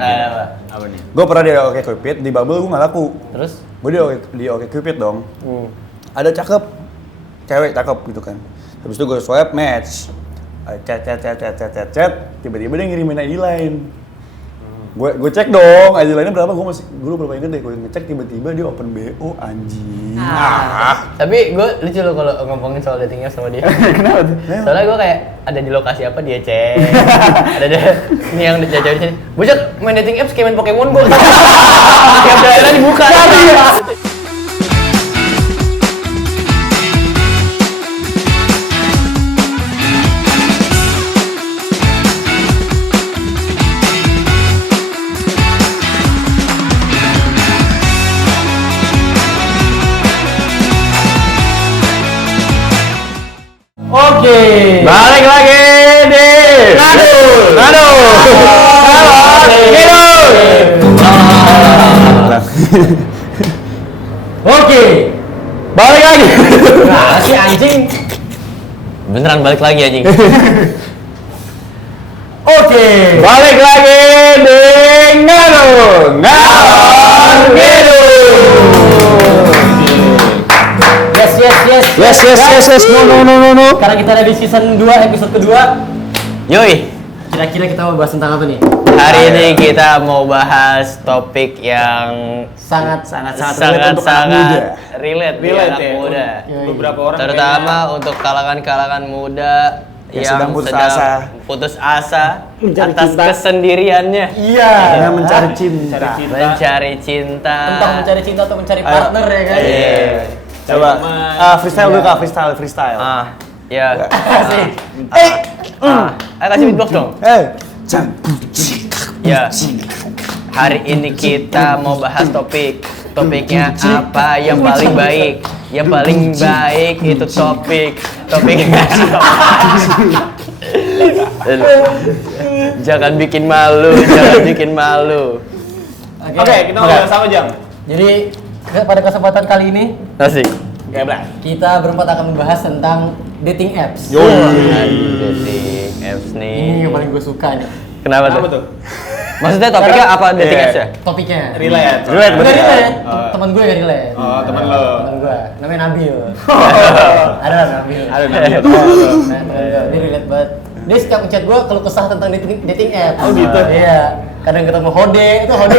Apa nih? Gue pernah di OkCupid, di Bumble gue nggak laku. Terus? Gue di OkCupid dong. Ada cewek cakep gitu kan. Habis itu gue swipe match, chat, tiba-tiba dia ngirimin ID line. Gue cek dong, ID line-nya berapa? Gue lupa berapa inget deh. Gue ngecek tiba-tiba dia open BO anjing. Tapi gue lucu loh kalau ngomongin soal dating apps sama dia. Kenapa tuh? Soalnya gue kayak ada di lokasi apa dia cek. Ada deh. Ini yang jauh di sini. Bocah main dating apps kayak main Pokemon Go. Tiap daerah dibuka. Oke. Balik lagi di Ngadu. Oke. Balik lagi. Nah, si anjing. Beneran balik lagi anjing. Oke. Balik lagi di Ngadu. Yes. No. Sekarang kita ada di season 2 episode kedua. Yoi. Kira-kira kita mau bahas tentang apa nih? Hari ini kita mau bahas topik yang Sangat relate di Relate anak ya, muda. Beberapa orang Terutama untuk kalangan-kalangan muda Yang yang sedang putus asa Mencari atas cinta. kesendiriannya. Iya. Yang mencari cinta. Mencari cinta. Tentang mencari cinta atau mencari partner ya kan? Iya. Coba freestyle dulu Kak, freestyle. Ya. Asik. Ayo kasih beatbox dong. Ya. Hari ini kita mau bahas topiknya apa yang paling baik. Yang paling baik itu topiknya. Jangan bikin malu. Oke, kita ngobrol sama Jam. Jadi pada kesempatan kali ini Asik. kita berempat akan membahas tentang dating apps. Dating apps nih. Ini yang paling gue suka nih. Kenapa Apa tuh? tuh? Maksudnya topiknya apa dating apps ya? Topiknya. Relate. Relate, Bukan bener. relate, teman gue yang relate. Oh, teman lo. Teman gue, namanya Nabil. Ada Nabil. Ada Nabil. Nah, teman gue, dia relate banget. Dia suka ngechat gue kalau kesah tentang dating app. Oh, gitu? Iya. Kadang ketemu Hode, itu Hode.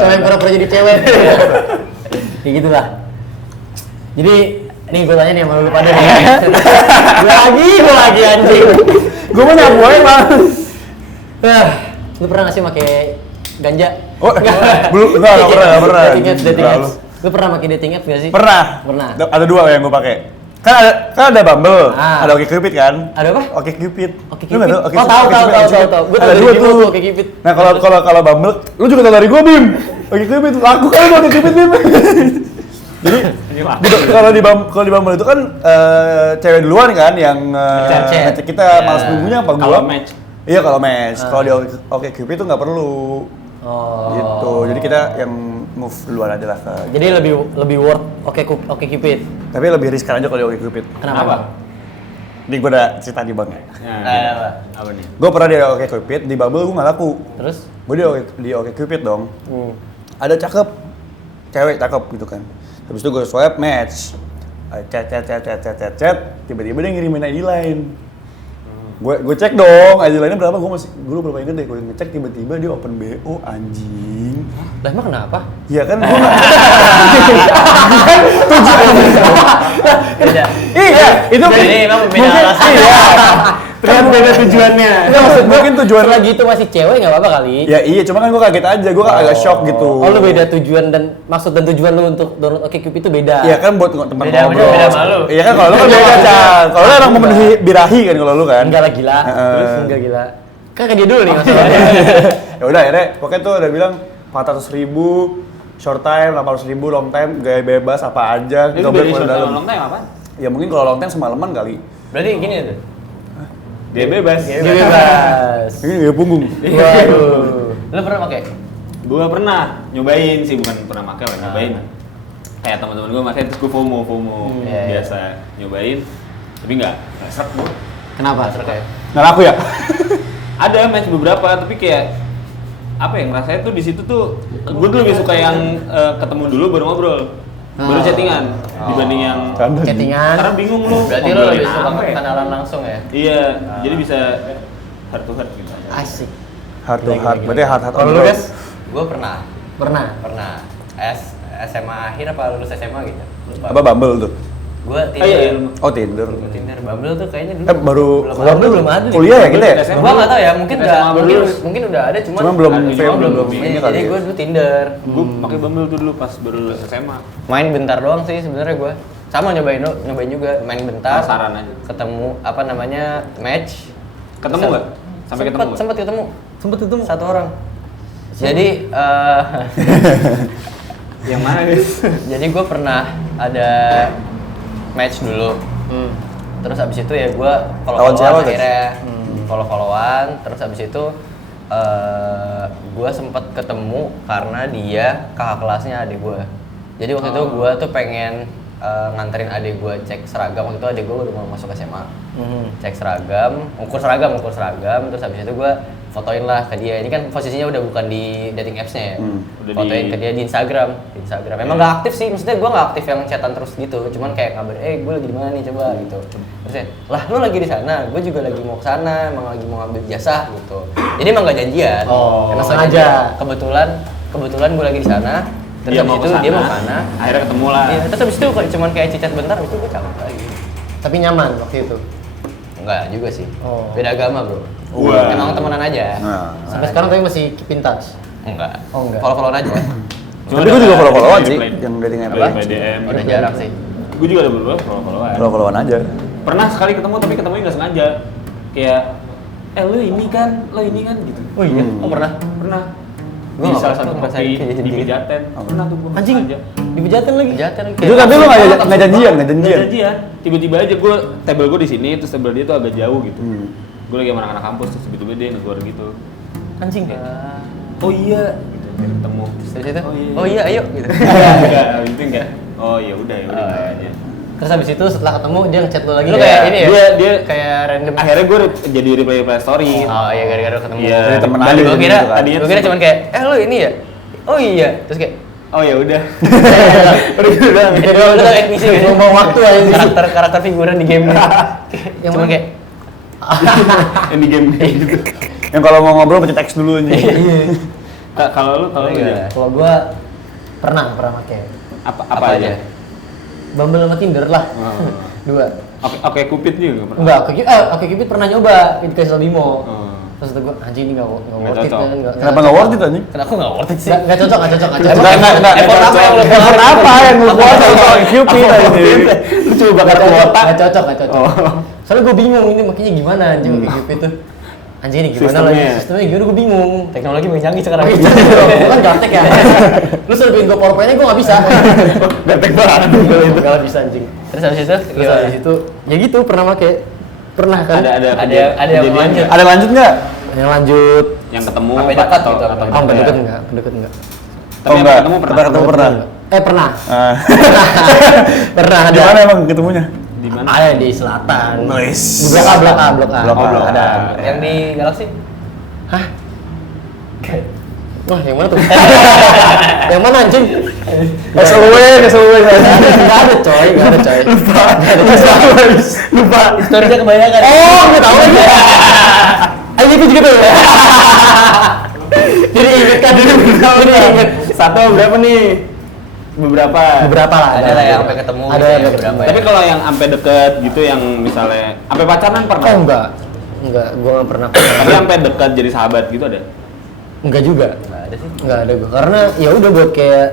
Cewek yang pura-pura jadi cewek. Kayak gitulah. Jadi, nih gue tanya nih sama lu pada nih. Gue lagi anjing. Gue mau nyabuin bang. Lu pernah nggak sih pakai ganja? Oh, belum, enggak pernah. Dating apps. Lu pernah pakai dating apps nggak sih? Pernah. Pernah. Ada dua yang gue pakai. Kan ada Bumble, ada OkCupid kan? Ada apa? OkCupid. OkCupid. Lu nggak tahu? Oh, tahu. Gua Ada tahu dua dari tuh. gua OkCupid. Nah kalau Bumble, lu juga tahu dari gue Bim. OkCupid laku kan OkCupid Bim. Jadi kalau di Bumble itu kan cewek duluan kan yang ngecek kita malas nunggunya apa gua? Kalau match. Iya kalau match. Kalau di OkCupid itu nggak perlu. Oh. Gitu. Jadi kita yang move duluan aja lah ke. Jadi lebih worth OkCupid. Tapi lebih riskan aja kalau di OkCupid. Kenapa? Ini gue udah cerita di bang ya. Apa nih? Gue pernah di OkCupid, di Bumble gue nggak laku. Terus? Gue di OkCupid dong. Ada cewek cakep gitu kan. Habis itu gue swipe match, chat, tiba-tiba dia ngirimin ID line. Gue cek dong, ID line-nya berapa? Gue lupa berapa inget deh. Gue ngecek tiba-tiba dia open BO anjing. Lah emang kenapa? Iya kan gue nggak. Beda. Iya, itu Jadi emang beda alasan. Ternyata beda tujuannya. Iya, maksud mungkin tujuan Lagi itu masih cewek nggak apa-apa kali. Ya iya, cuma kan gue kaget aja, gue agak shock gitu. Oh, lu beda tujuan dan maksud dan tujuan lu untuk download OkCupid itu beda. Iya kan buat teman Beda malu. Iya kan kalau lu kan beda Chan. Kalau lu emang memenuhi birahi kan kalau lu kan. Enggak lah gila. Terus enggak gila. Kan dia dulu nih masalahnya. Ya udah akhirnya pokoknya tuh udah bilang 400.000 short time, 800.000 long time, gaya bebas apa aja. Itu Nggak boleh beda keluar dalam dalam. long time apa? Ya mungkin kalau long time semalaman kali. Berarti gini tuh. Dia bebas. Dia bebas. Ini gaya punggung. Waduh. Lu pernah pakai? Gua pernah nyobain sih, bukan pernah pakai lah, nyobain. Kayak teman-teman gua pakai terus gua FOMO biasa nyobain, tapi nggak seret gua. Kenapa? Terus kayak Nggak laku ya? Ada match beberapa, tapi kayak apa ya, rasanya tuh di situ tuh gue tuh lebih suka yang ketemu dulu baru ngobrol. Baru chattingan dibanding yang Chattingan. karena bingung lu. Berarti lo ngobrolin lebih suka apa ya? kenalan langsung ya? Iya, jadi bisa heart to heart gitu. Asik. Heart to heart, berarti heart Kalau lu guys? Gue pernah Pernah. SMA akhir apa lulus SMA gitu. Lupa. apa Bumble tuh? Gue Oh iya, iya. Tinder. Oh Tinder. Tinder, Bumble tuh kayaknya dulu. Baru keluar Bumble belum ada. kuliah ya kita ya? SMA. Gua nggak tahu ya, mungkin SMA udah baru lulus. mungkin udah ada cuman Cuman belum cuma fame, belum ini ini kali jadi ya. gue dulu Tinder. Gue pakai Bumble tuh dulu pas baru lulus SMA. Main bentar doang sih sebenarnya gue. Sama nyobain juga main bentar. Penasaran aja. Ketemu apa namanya match. Ketemu nggak? Sampai ketemu nggak? Sempet ketemu. Sempet ketemu. Satu orang. Jadi Yang mana guys? jadi gue pernah ada match dulu. Terus abis itu ya gue Lawan siapa, follow-followan guys? akhirnya follow-followan. Terus abis itu gue sempet ketemu karena dia kakak kelasnya adik gue. Jadi waktu itu gue tuh pengen nganterin adik gue cek seragam. Waktu itu adik gue udah mau masuk SMA. Cek seragam, ukur seragam. Terus abis itu gue fotoin lah ke dia. Ini kan posisinya udah bukan di dating apps-nya ya. Udah Fotoin ke dia di Instagram. Memang nggak aktif sih, maksudnya gue nggak aktif yang chatan terus gitu. Cuman kayak kabar, gue lagi di mana nih coba gitu. Terus ya, lah lu lagi di sana, gue juga lagi mau ke sana, emang lagi mau ngambil jasa gitu. Jadi emang nggak janjian. Oh, Emang sengaja. nggak janjian. Kebetulan gue lagi di sana. Terus Dia habis mau itu kesana. dia mau ke sana. Akhirnya ketemu lah. Iya, terus habis itu cuman kayak cicat bentar, itu gue cabut lagi. Tapi nyaman waktu itu. Enggak juga sih. Oh. Beda agama bro. Wah. Emang temenan aja. Nah. Sampai sekarang tapi masih keep in touch. Enggak. Oh, enggak. Follow-followan aja. Tapi gue juga follow-followan sih, yang dating app. Reply DM. Udah jarang sih. Gue juga ada beberapa follow-followan. Follow-followan aja. Pernah sekali ketemu tapi ketemunya nggak sengaja. Kayak, lu ini kan gitu. Oh iya, pernah. Pernah. Gua Di nggak salah pernah satu ngerasain kopi kayak di gitu. Pejaten. Pernah tuh gue Anjing. Dibejatin lagi. Kejahatan Itu tapi lu nggak janjian, nggak janjian. janjian. Tiba-tiba aja gue table gue di sini, terus table dia tuh agak jauh gitu. Gue lagi sama anak-anak kampus, terus tiba-tiba dia negor gitu. Anjing. Oh iya, gitu. Kayak ketemu. Terus itu, Oh iya. oh iya ayo gitu. Enggak, itu enggak. Oh ya udah aja. Terus habis itu setelah ketemu dia ngechat lu lagi. Lu kayak ini ya? Dia Kayak random. akhirnya gue jadi reply story. Oh iya gara-gara ketemu. Iya. Jadi temen Tadi aja gua gitu kira, kan. Tadinya gua kira tuh- cuman kayak, lu ini ya? Oh iya. Terus kayak, Oh ya udah. udah gitu doang. Udah tau NPC kan? Buang waktu aja. Karakter figuran di game. Yang Cuman mana? kayak, Yang di game gitu. Yang kalau mau ngobrol baca teks dulu nih. Kalau lu Iya. ya? Kalau gua pernah pakai. Apa aja? Bumble sama Tinder lah. Oh. Dua. Oke Cupid juga pernah. Enggak, Oke Cupid pernah nyoba di Castle Bimo. Oh. Terus gue anjing ini nggak Nggak worth it cocok. kan? Kenapa nggak worth it anjing? kenapa nggak worth it sih? Nggak cocok. Enggak. Effort apa yang lu keluarin? Effort apa yang lu keluarin soal Cupid tadi? Lu coba bakar kuota. Nggak cocok. Soalnya gue bingung ini makanya gimana anjing Oke Cupid tuh. Anjing ini gimana Sistemnya. lagi? Sistemnya gimana gue bingung. Teknologi makin canggih sekarang. Gue kan gaptek ya. Lu suruh bikin gue PowerPoint-nya gue nggak bisa. Gaptek banget. Nggak bisa anjing. Terus habis itu, Terus habis itu ya gitu pernah pakai. Pernah kan? ada yang kejadian lanjut. Ada lanjut nggak? Yang lanjut. yang ketemu Sampai dekat atau- gitu, atau sampai Sampai enggak? deket enggak. Tapi Oh, yang enggak. ketemu pernah. Sampai ketemu pernah. Pernah. Ah. Pernah Di ada. mana emang ketemunya? Di mana? Ada di selatan. Nice. Di Blok A. Blok A. Blok A. Ada. Yang di Galaxy? Hah? Wah, yang mana tuh? Yang mana anjing? SLW. Enggak ada coy. Lupa. Story-nya kebanyakan. Oh, enggak tahu aja. Ayo ikut juga tuh. Jadi inget kan? Jadi inget. Satu berapa nih? Beberapa. Beberapa lah. Ada lah yang sampai ketemu. Ada gitu ya, yang beberapa ya. Tapi kalau yang sampai deket gitu yang misalnya sampai pacaran pernah? Oh enggak. Enggak, gua enggak pernah. Tapi sampai dekat jadi sahabat gitu ada? Enggak juga. Nggak ada sih. Enggak ada gua. Karena ya udah buat kayak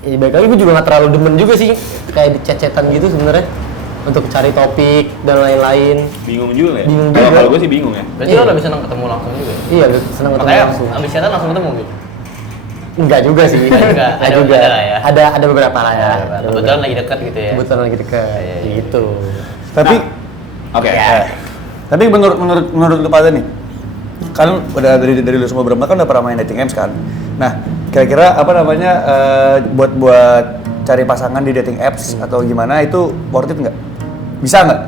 ya baik lagi gua juga nggak terlalu demen juga sih kayak di chat-chatan gitu sebenarnya untuk cari topik dan lain-lain. Bingung juga ya? Bingung Kalau juga. kalau gue sih bingung ya. Berarti Iya. lo lebih senang ketemu langsung juga ya? Iya, senang ketemu Makanya langsung. abis chatan langsung ketemu gitu? Enggak juga sih. Enggak, Enggak ada- juga. ada lah ya. Ada beberapa lah ya. Ada Kebetulan beberapa. lagi dekat gitu ya? Kebetulan lagi dekat. Iya, iya. Gitu. Tapi Oke. tapi menurut lu pada nih, kan udah dari lu semua berempat kan udah pernah main dating apps kan. Nah, kira-kira apa namanya buat cari pasangan di dating apps atau gimana itu worth it nggak? Bisa nggak?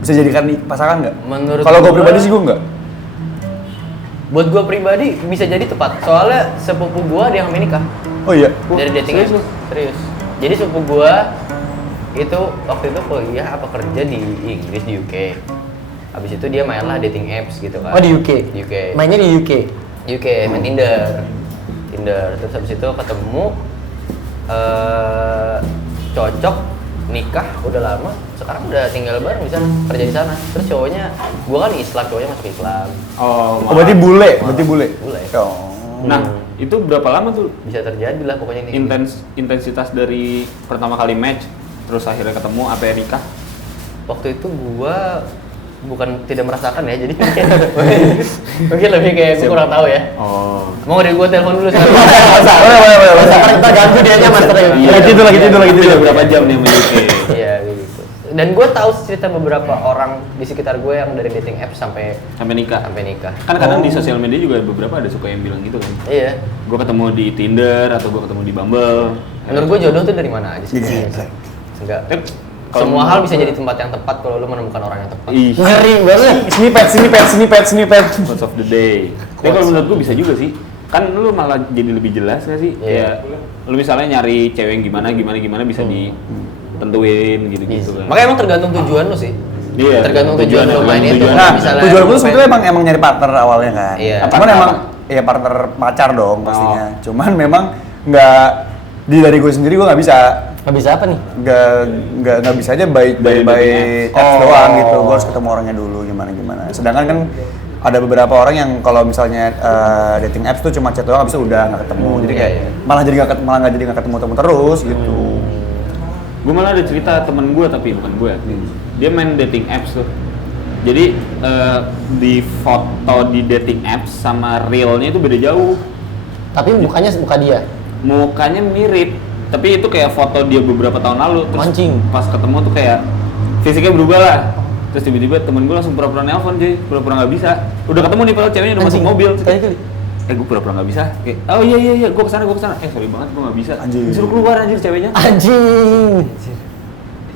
Bisa jadikan pasangan nggak? Menurut Kalau gue gua- pribadi sih gue nggak. Buat gue pribadi bisa jadi tepat. Soalnya sepupu gue ada yang nikah Oh iya. dari dating serius apps. lu? Serius. Jadi sepupu gue itu waktu itu kuliah apa kerja di Inggris di UK. Habis itu dia mainlah dating apps gitu kan. Oh di UK. Di UK. Mainnya di UK. UK main Tinder. Terus habis itu ketemu cocok, nikah udah lama, sekarang udah tinggal bareng di sana, kerja di sana. Terus cowoknya, gua kan Islam, cowoknya masuk Islam. Oh, Oh berarti bule, berarti bule. Bule. Oh. Nah, itu berapa lama tuh Bisa terjadi lah pokoknya ini. intensitas dari pertama kali match terus akhirnya ketemu apa ya nikah? Waktu itu gua bukan tidak merasakan ya, jadi mungkin lebih kayak gua kurang tahu ya. Oh. Mau dari gua telepon dulu sekarang. Boleh. Kita ganggu dia aja master. Lagi tidur. Udah berapa jam nih sama UK? Iya gitu. Dan gua tahu cerita beberapa orang di sekitar gue yang dari dating apps sampai Sampai nikah. nikah. Kan kadang di sosial media juga beberapa ada suka yang bilang gitu kan. Iya. Gue ketemu di Tinder atau gue ketemu di Bumble. Menurut gue jodoh tuh dari mana aja sih? Iya. Enggak. Kalau Semua hal menurut bisa gua- jadi tempat yang tepat kalau lu menemukan orang yang tepat. Ih, Ngeri banget. Snippet. quotes of the day. Tapi kalau menurut gue bisa juga sih. Kan lu malah jadi lebih jelas gak sih? Iya. Ya, lu misalnya nyari cewek yang gimana bisa ditentuin gitu-gitu kan. Makanya emang tergantung tujuan lu sih. Iya, Tergantung tujuan lu main itu. tujuan. Nah, Misalnya tujuan lu gue sebetulnya emang nyari partner awalnya kan. Iya. Cuman Partner emang apa? ya partner pacar dong pastinya. Oh. Cuman memang nggak dari gue sendiri gue nggak bisa. Nggak bisa apa nih? Nggak bisa aja by Dari dating apps apps. doang Oh. gitu. Gue harus ketemu orangnya dulu gimana. Sedangkan kan ada beberapa orang yang kalau misalnya dating apps tuh cuma chat doang habis itu udah nggak ketemu. Jadi Iya, kayak iya. malah nggak jadi ketemu terus gitu. Gue malah ada cerita temen gue tapi bukan gue. Dia main dating apps tuh. Jadi di foto di dating apps sama realnya itu beda jauh. Tapi mukanya muka dia. Mukanya mirip, tapi itu kayak foto dia beberapa tahun lalu. Terus Anjing. pas ketemu tuh kayak fisiknya berubah lah. Terus tiba-tiba temen gue langsung pura-pura nelpon cuy, pura-pura nggak bisa. Udah ketemu nih padahal ceweknya udah masuk Anjing. mobil. Kali-kali. Gue pura-pura nggak bisa. Kayak, oh iya, gue kesana. Sorry banget, gue nggak bisa. Anjing. Disuruh keluar anjir ceweknya. Anjing.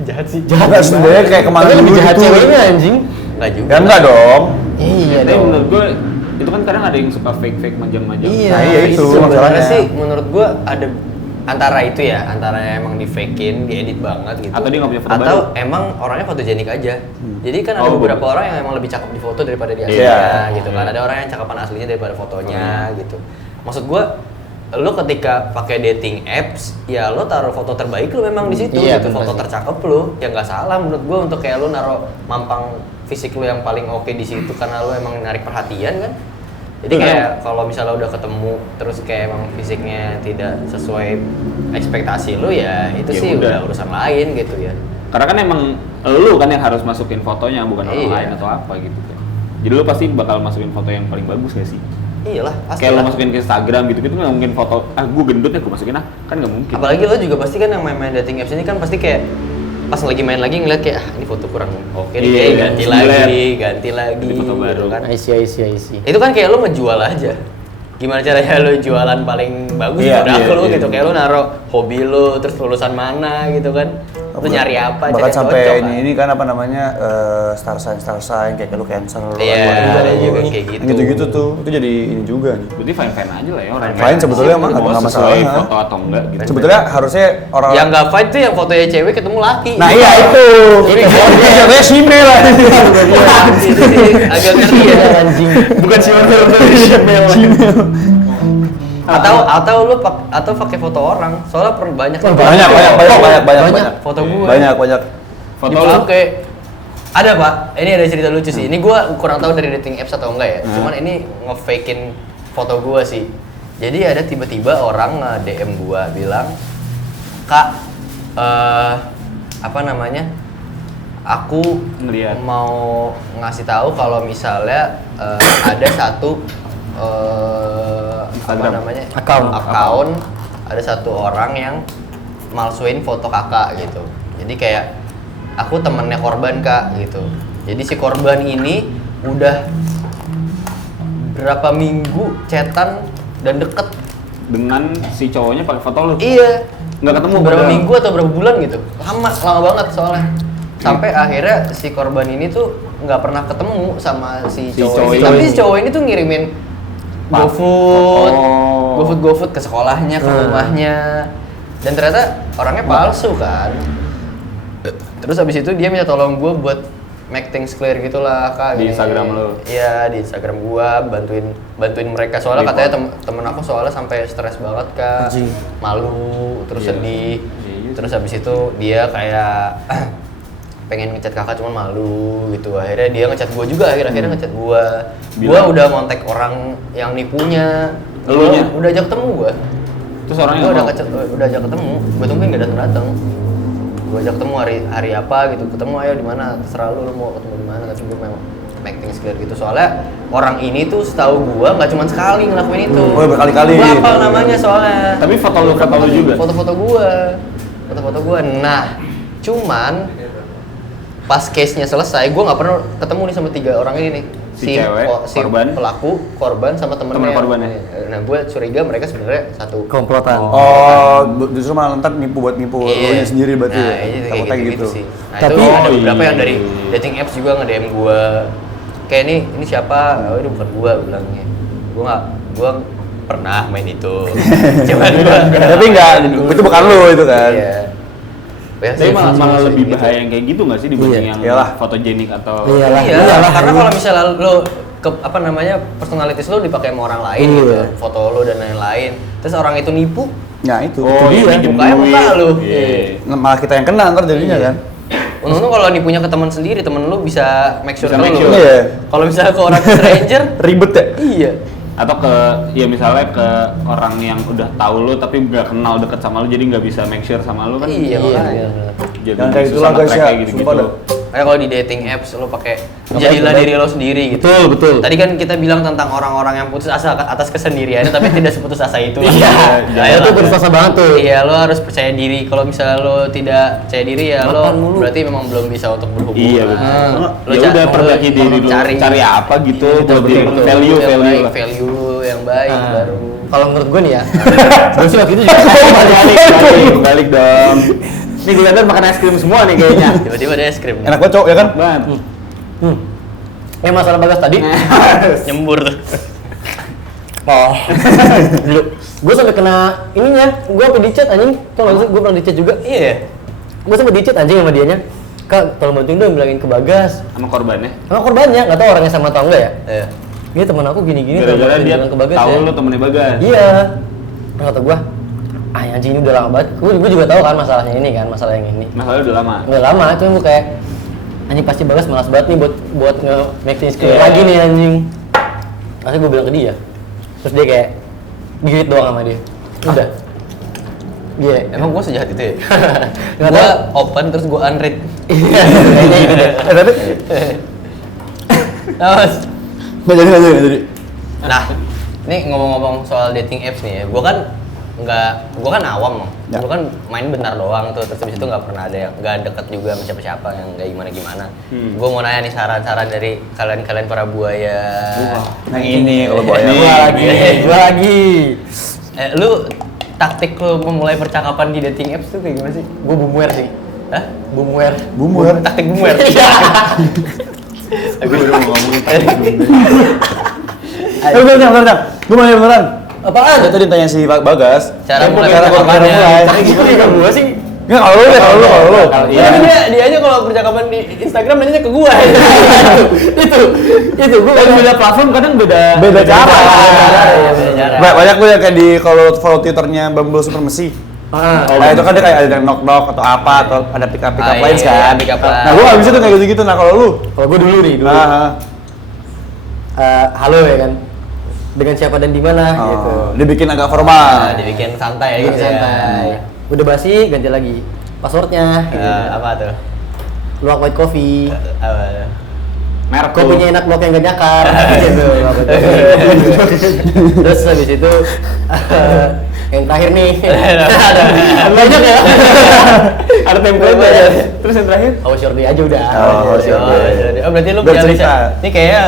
jahat sih. Nggak sebenarnya kayak kemarin Tapi lebih dulu jahat gitu. ceweknya anjing. Enggak juga. Ya enggak dong. Iya Tapi dong. menurut gue itu kan kadang ada yang suka fake manjang-manjang. Iya. Nah, iya itu Sebenarnya masalahnya. sih menurut gua ada antara itu ya, antara emang di fakein, diedit banget gitu. Atau dia nggak punya foto Atau baru. emang orangnya fotogenik aja. Jadi kan ada Oh, beberapa bener. orang yang emang lebih cakep di foto daripada di Iya. aslinya gitu kan. Ada orang yang cakapan aslinya daripada fotonya gitu. Maksud gua lo ketika pakai dating apps, ya lo taruh foto terbaik lo memang di situ, Iya, gitu. bener Foto sih. tercakep lo, ya nggak salah menurut gua untuk kayak lo naruh mampang fisik lo yang paling oke di situ karena lo emang narik perhatian kan. Jadi Betul. kayak kalau misalnya udah ketemu terus kayak emang fisiknya tidak sesuai ekspektasi lo ya itu Ya sih udah. udah urusan lain gitu ya. Karena kan emang lu kan yang harus masukin fotonya bukan orang Iya. lain atau apa gitu kan. Jadi lu pasti bakal masukin foto yang paling bagus gak sih? Iyalah pasti Kayak lu lah. masukin ke Instagram gitu-gitu nggak mungkin foto, gue gendut ya gue masukin kan nggak mungkin. Apalagi lo juga pasti kan yang main-main dating apps ini kan pasti kayak pas lagi main lagi ngeliat kayak ini foto kurang oke nih, Iya, kayak ganti terus lagi Ganti foto baru. kan. I see. Itu kan kayak lo ngejual aja. Gimana caranya lo jualan paling bagus Iya, produk iya, lo iya. gitu. Kayak lo naruh hobi lo, terus lulusan mana gitu kan. Lo nyari apa, Bahkan cari yang sampai cocok kan. ini kan apa namanya star sign kayak lu cancer lu Iya, ada juga kayak gitu. gitu tuh itu jadi ini juga nih. Berarti fine aja lah ya orang. Fine sebetulnya emang mau nggak sesuai masalah. foto atau enggak gitu. Sebetulnya harusnya orang Yang nggak fight tuh yang fotonya cewek ketemu laki. nah iya itu Ini jatuhnya simel lah Itu sih agak ngeri ya. Anjing. bukan simel Atau lu atau pakai foto orang. Soalnya banyak Oh, banyak foto gue. banyak Foto lu Dipakai. Ada pak, ini ada cerita lucu sih. Ini gue kurang tahu dari dating apps atau enggak ya. Cuman ini nge-fakein foto gue sih. Jadi ada tiba-tiba orang nge-DM gue bilang, Kak, apa namanya? Aku Ngeliat. mau ngasih tahu kalau misalnya ada satu apa Instagram. namanya? Account. Ada satu orang yang malsuin foto kakak gitu. Jadi kayak aku temennya korban kak gitu. Jadi si korban ini udah berapa minggu chatan dan deket. dengan si cowoknya pakai foto lu. Iya. Nggak ketemu berapa padahal. minggu atau berapa bulan gitu. Lama banget soalnya. Sampai akhirnya si korban ini tuh nggak pernah ketemu sama si Si cowok cowok ini. ini. Tapi si cowok ini tuh ngirimin GoFood, Oh. GoFood ke sekolahnya, ke rumahnya, dan ternyata orangnya palsu kan. Terus abis itu dia minta tolong gue buat make things clear gitulah kak. Di gini. Instagram lo? Iya di Instagram gue, bantuin mereka soalnya Report. katanya temen aku soalnya sampai stres banget kak, Anjing. malu, terus Iya. sedih, Iya. terus abis itu dia kayak pengen ngechat kakak cuman malu gitu, akhirnya dia ngechat gue juga, akhirnya ngechat gue Bilang? udah ngontak orang yang nipunya, Elunya? udah ajak ketemu gue. Terus orangnya Gua nggak mau? udah ajak ketemu, gue tungguin nggak datang. Gue ajak ketemu hari apa gitu, ketemu ayo di mana, terserah lu mau ketemu di mana, tapi gue memang make things clear gitu. Soalnya orang ini tuh setahu gue nggak cuma sekali ngelakuin itu. Oh, berkali-kali. Gue hafal namanya soalnya. Tapi foto lu juga? Foto-foto gue. Nah, cuman pas case-nya selesai, gue nggak pernah ketemu nih sama 3 orang ini nih. Si cewek, korban? pelaku, korban sama temennya. Temen korbannya. Nah, gue curiga mereka sebenarnya satu Komplotan. Oh, justru malah ntar nipu nipu Iya. lu sendiri berarti nah, ya? iya, Takutnya kayak gitu. sih. Nah, Tapi- itu ada Oh, beberapa iya. yang dari dating apps juga nge-DM gua. Kayak ini siapa? Oh, ini bukan gua bilangnya. Gua pernah main itu. Cuman gua Tapi enggak, itu bukan lu itu kan? Iya. Ya, Tapi sih, malah sih, lebih gitu. bahaya yang kayak gitu nggak sih dibanding yang Iyalah. fotogenik atau Iyalah. Iya, Iyalah. karena kalau misalnya lo apa namanya personalitas lo dipakai sama orang lain Iya. gitu, foto lo dan lain-lain. Terus orang itu nipu, Nah itu, Oh, itu iya, dia. minjem Mukanya duit. muka lu. Iya. Nah, malah kita yang kena ntar jadinya Iya. kan? untung kalau nipunya ke teman sendiri, temen lu bisa make sure Bisa ke make lu. sure. Iya. Kalau misalnya ke orang stranger, Ribet ya? iya. Atau ke ya misalnya ke orang yang udah tahu lu tapi nggak kenal deket sama lu jadi nggak bisa make sure sama lu kan? Iya, makanya. Jadi Jangan kayak susah itulah guys nge-track ya, kayak gitu-gitu. sumpah dah. Kayak kalau di dating apps lo pakai jadilah diri lo sendiri gitu. Betul, betul. Tadi kan kita bilang tentang orang-orang yang putus asa atas kesendiriannya tapi tidak seputus asa itu. Iya, Ayo itu lah. putus asa banget tuh. Iya, lo harus percaya diri. Kalau misalnya lo tidak percaya diri ya Makan lo mulu. berarti memang belum bisa untuk berhubungan. Iya betul. Lo Ya udah perbaiki diri lu, cari apa gitu Betul, buat betul, diri lu, betul. value yang value baik, lah. value lo yang baik Nah, baru. kalau menurut gue nih ya, gue sih waktu itu juga Balik dong. Nih gue liat makan es krim semua nih kayaknya. Tiba-tiba ada es krim. Enak banget cowok ya kan? Banget. Masalah Bagas tadi. Nyembur tuh. Oh. Dulu. Gue sampai kena ininya, gue sampai di chat anjing. Tau gak sih, gue pernah di chat juga. Iya. Gue sampai di chat anjing sama dianya. Kak, tolong bantuin dong bilangin ke Bagas. Sama korbannya. Sama korbannya, gak tau orangnya sama atau enggak ya. Iya. Ini temen aku gini-gini. tolong Gara-gara bantuin dia bilang ke Bagas tahu ya. lu temennya Bagas. Iya. Terus kata gue, anjing ini udah lama banget. Gue juga tahu kan masalahnya ini kan, masalah yang ini. Masalahnya udah lama. Udah lama, cuma gue kayak anjing pasti Bagas malas banget nih buat nge-make things clear Iya. lagi nih anjing. Akhirnya gue bilang ke dia. Terus dia kayak digigit doang sama dia. Udah. Iya. Emang gue sejahat itu ya? Nggak Gue tahu. open terus gue unread. Iya, kayaknya gitu deh. Tapi Awas. nggak jadi. Nah, ini ngomong-ngomong soal dating apps nih ya, gue kan awam, Ya. gue kan main bentar doang tuh, terus habis itu nggak pernah ada yang nggak deket juga sama siapa-siapa yang nggak gimana-gimana. Gue mau nanya nih saran-saran dari kalian para buaya. Nah ini kalau buaya. Gua lagi. Lu taktik lu memulai percakapan di dating apps tuh kayak gimana sih? Gue bumwer sih. Hah? Bumwer. Bumwer. Taktik boomer. Gue udah mau ngomongin tadi. Bentar. Gue mau nanya beneran. Apaan? Dia tadi tanya si Bagas. Cara mulai cara percakapannya. mulai. Tapi gue sih. Nggak, kalau lu deh, kalau lu. Iya. Tapi dia aja kalau percakapan di Instagram nanya ke gua. Itu gue Dan beda platform kadang beda Beda cara. Iya, beda cara. Banyak tuh yang kayak di kalau follow Twitternya Bumble Supremacy. Ah, Nah itu kan dia kayak ada yang knock atau apa atau ada pick up Ah, lines iya, kan. pick up line. Nah gua nggak bisa tuh kayak gitu-gitu. Nah kalau lu, kalau gue dulu nih, dulu. Halo ya kan. Dengan siapa dan di mana gitu. dibikin agak Nah, formal. dibikin santai Bikin gitu ya. santai. Udah basi, ganti lagi. Passwordnya. Gitu. Apa tuh? Luwak white coffee. Apa? merek Kopinya enak, blok yang gak nyakar. Gitu. Luwak white coffee. Terus habis itu yang terakhir nih. Banyak ya. ada template ya. Terus yang terakhir Awas your day aja udah. Oh, Awas your Oh, day. oh, berarti lu Biar punya cerita. riset. Ini kayaknya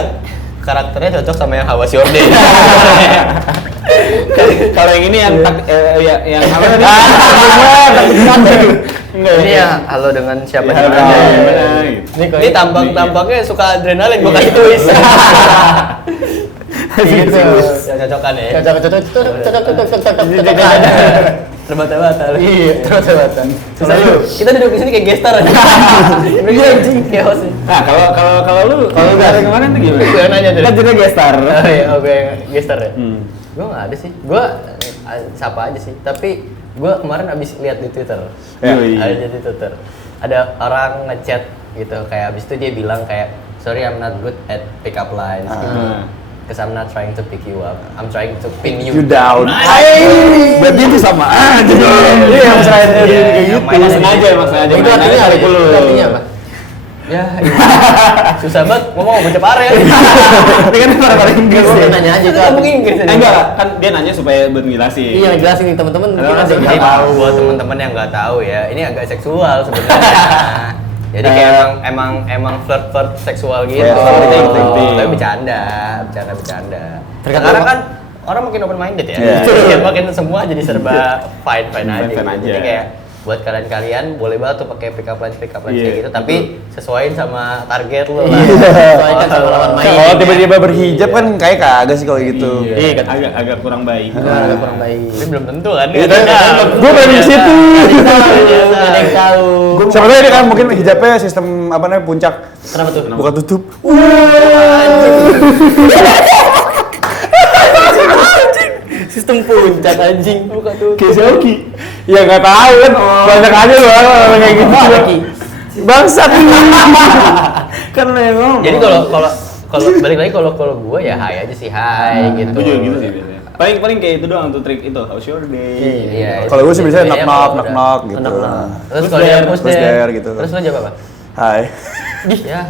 karakternya cocok sama yang Hawas Your Day. kalau yang ini yang yang apa tadi? Enggak. Ini ya halo dengan siapa Ya, di mana. gimana, gitu. Ini tampaknya suka adrenalin gua kasih twist. Gitu. Yang cocokan ya. Cocok. Terbata-bata. Iya, terbata-bata. Susah lu. Kita duduk di sini kayak gestar aja. Iya anjing chaos. Nah, kalau lu dari kemarin tuh gimana? Gue yang nanya tuh. Kan juga gestar. Oh iya, oke yang gestar ya. Hmm. Gue nggak ada sih. Gue sapa aja sih. Tapi gue kemarin abis lihat di Twitter. Ya. Ada di Twitter. Ada orang ngechat gitu. Kayak abis itu dia bilang kayak, sorry I'm not good at pick up lines. Gitu. Because I'm not trying to pick you up. I'm trying to pin you You down. Berarti itu sama aja dong. Iya, yang selain Iya, kayak yang gitu. main Emang sengaja. Itu artinya apa? Itu artinya apa? Ya, iya. Susah banget ngomong bocah pare. Ini kan orang Inggris Gue ya. nanya aja Itu tuh. ngomong Inggris aja. Enggak, kan dia nanya supaya buat ngejelasin. Iya, jelasin nih teman-teman. Kalau Mungkin ada langsung yang Jadi tahu. buat teman-teman yang nggak tahu ya, ini agak seksual sebenarnya. Jadi kayak emang flirt seksual gitu. Flirting. Tapi bercanda. Tergantung Sekarang apa? kan orang makin open minded ya. Iya. Jadi makin semua jadi serba fine aja. Fine Gitu. aja. Jadi kayak buat kalian boleh banget tuh pakai pick up lines Iya, kayak gitu, tapi sesuaiin sama target lo lah. Sesuaikan sama lawan main. Kalau tiba-tiba berhijab kan kayak kagak sih kalau gitu. Iya, kan agak kurang baik. Agak kurang baik. Tapi belum tentu kan. Iya, Nggak tahu. gue pengen di situ. Ada yang tahu. Siapa tahu ini kan mungkin hijabnya sistem apa namanya puncak Kenapa tuh? buka tutup. Sistem puncak anjing. Bukan tuh. Kayak Xiaoki. Ya nggak tahu kan, banyak aja loh orang kayak gitu. Lagi. Bangsat. Kan memang. Jadi kalau balik lagi kalau gue ya hai aja sih hai gitu. Gue juga gitu sih biasanya. Paling kayak itu doang tuh trik itu, how's your day? Iya. Kalau gue sih biasanya Bedanya knock kalau knock udah- gitu. Knock-knock. Terus kalau dia push push there there gitu. Terus lo jawab apa? Hai. Ya.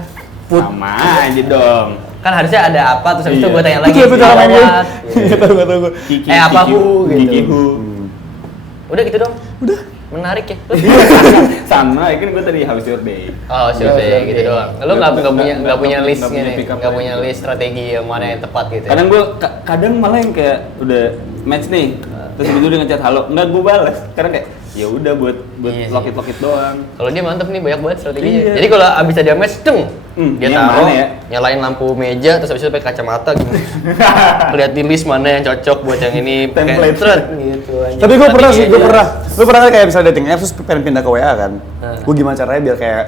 Sama aja dong. Kan harusnya ada apa terus habis itu Iya. gue tanya lagi. Itu cara main game. "What?" Gitu. Gak tahu gue. Kiki, apa Kiki, hu gitu. Kiki hu. Udah gitu dong. Udah. Menarik ya. Sama, kan gue tadi how's your day? Oh, sure deh gitu doang. Lo nggak punya Nggak list punya nih, pick up nggak line. punya list strategi yang mana yang tepat gitu. Ya? Kadang gue kadang malah yang kayak udah match nih, terus itu dia ngechat halo, enggak gue balas. Karena kayak ya udah buat Iya sih. lokit doang. Kalau dia mantep nih banyak banget strateginya. Iya. Jadi kalau abis ada match, dia ini yang taruh, mana ya? nyalain lampu meja, terus habis itu pakai kacamata gitu. Lihat di list mana yang cocok buat yang ini pakai Template. thread gitu. anjing. Tapi gue pernah sih, gue Strateginya pernah. Lu pernah kan kayak misalnya dating apps terus pengen pindah ke WA kan? Hmm. Gue gimana caranya biar kayak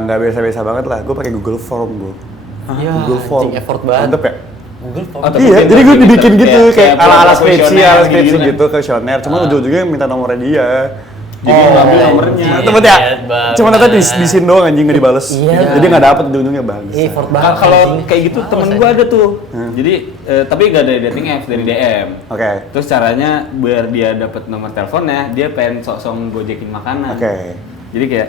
nggak biasa-biasa banget lah. Gue pakai Google Form gue. Ya, Google Form. anjing, effort banget. Mantep ya? Google Form. Oh, tapi Iya, pinter, jadi gue pinter. dibikin gitu kayak ala-ala kuesioner skripsi kan. gitu, kuesioner. Cuma ujung-ujungnya minta nomornya dia. Jadi ngambil nomornya. Iya. Temen ya? Niat banget. Cuma ternyata di scene doang anjing nggak dibales. Iya. Jadi nggak dapet ujung-ujungnya bagus. Effort banget. Kalau anjing. kayak gitu temen gue ada tuh. Jadi tapi gak dari dating apps, dari DM. Oke. Terus caranya biar dia dapet nomor teleponnya, dia pengen sok-sok gojekin makanan. Oke. Jadi kayak,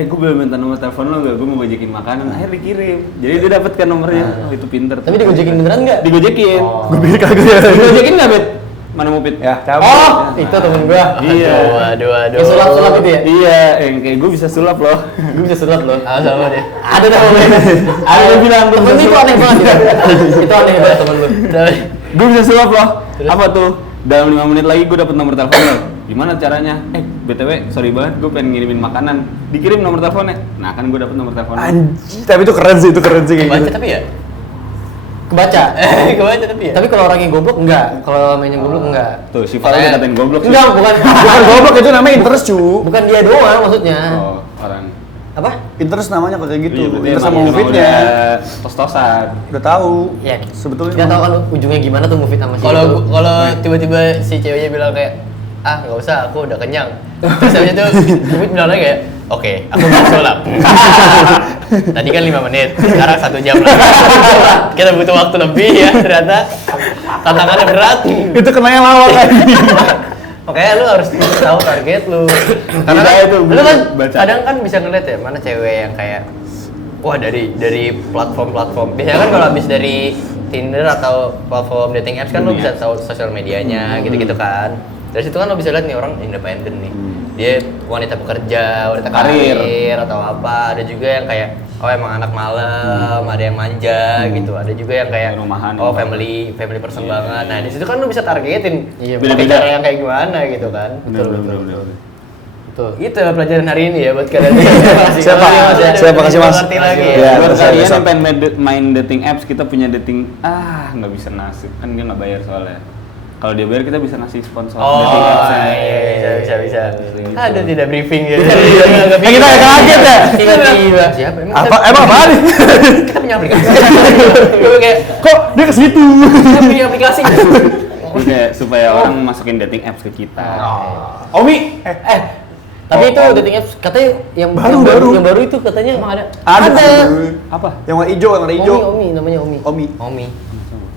gue boleh minta nomor telepon lo gak? Gue mau gojekin makanan. Akhirnya dikirim. Jadi dia dapet kan nomornya. Oh, itu pinter. Tapi digojekin beneran nggak? Digojekin. Gue pikir kagak ya. Digojekin nggak, Bet? Mana mau Pit? Ya, cabut. Oh, itu temen gua. Iya. Aduh. Yang sulap-sulap itu ya? Iya, yang kayak gue bisa sulap loh. Gue bisa sulap loh. Ah, sama deh. Ada dah momennya. Ada yang bilang temen itu aneh banget ya. Itu aneh banget temen lu. Gue bisa sulap loh. Apa tuh? Dalam 5 menit lagi gue dapet nomor telepon lo. Gimana caranya? BTW, sorry banget, gue pengen ngirimin makanan. Dikirim nomor teleponnya. Nah, kan gue dapet nomor teleponnya. Anjing, tapi itu keren sih kayak Baca gitu. tapi ya? Kebaca. Kebaca tapi ya? Tapi kalau orang yang goblok enggak. Kalau main yang goblok enggak. Tuh, si Farah udah katain goblok sih. Enggak, bukan Bukan goblok itu namanya interest cu. bukan dia doang maksudnya. Oh, orang. Apa? Interest namanya kayak gitu. Iya, berarti Interest sama emang movie-nya. udah tos-tosan. Udah tahu. Ya, Sebetulnya. Dia tahu kan ujungnya gimana tuh movie sama si Kalau itu. kalau tiba-tiba si ceweknya bilang kayak nggak usah, aku udah kenyang. Terus habis itu Bubit bilang lagi kayak, oke, aku nggak sulap. Tadi kan 5 menit, sekarang 1 jam lagi. Kita butuh waktu lebih ya, ternyata tantangannya berat. Itu kenanya lawak kan. Makanya lu harus tahu target lu. Karena Bisa kan, itu, lu kan baca. kadang kan bisa ngeliat ya mana cewek yang kayak wah dari platform-platform. Biasanya kan kalau habis dari Tinder atau platform dating apps kan lu bisa tahu sosial medianya gitu-gitu kan. Dari situ kan lo bisa lihat nih orang independen nih. Dia wanita pekerja, wanita karir atau apa. Ada juga yang kayak emang anak malam, ada yang manja gitu. Ada juga yang kayak Rumahan. family person banget. Nah, di situ kan lo bisa targetin Iya, pakai beda-beda. cara yang kayak gimana gitu kan. Bener. Tuh. Itu pelajaran hari ini ya buat kalian. Siapa? Siapa? Kasih, Mas. Ngerti lagi. Ya, Buat besok, kalian besok. yang pengen main dating apps, kita punya dating nggak bisa nasib kan dia nggak bayar soalnya. Kalau dia bayar kita bisa ngasih sponsor dating Oh, apps. bisa. Ada tidak briefing ya. Kita kaget ya. Tiba-tiba. Siapa emang? Emang apaan? Kita punya aplikasi. Gue kayak Kok dia ke situ? kita punya aplikasi. Kayak supaya orang masukin dating apps ke kita. Omi. Tapi itu dating apps katanya yang Baru. yang baru itu katanya emang ada. Ada. Apa? Yang warna hijau, yang warna hijau. Omi namanya Omi. Omi.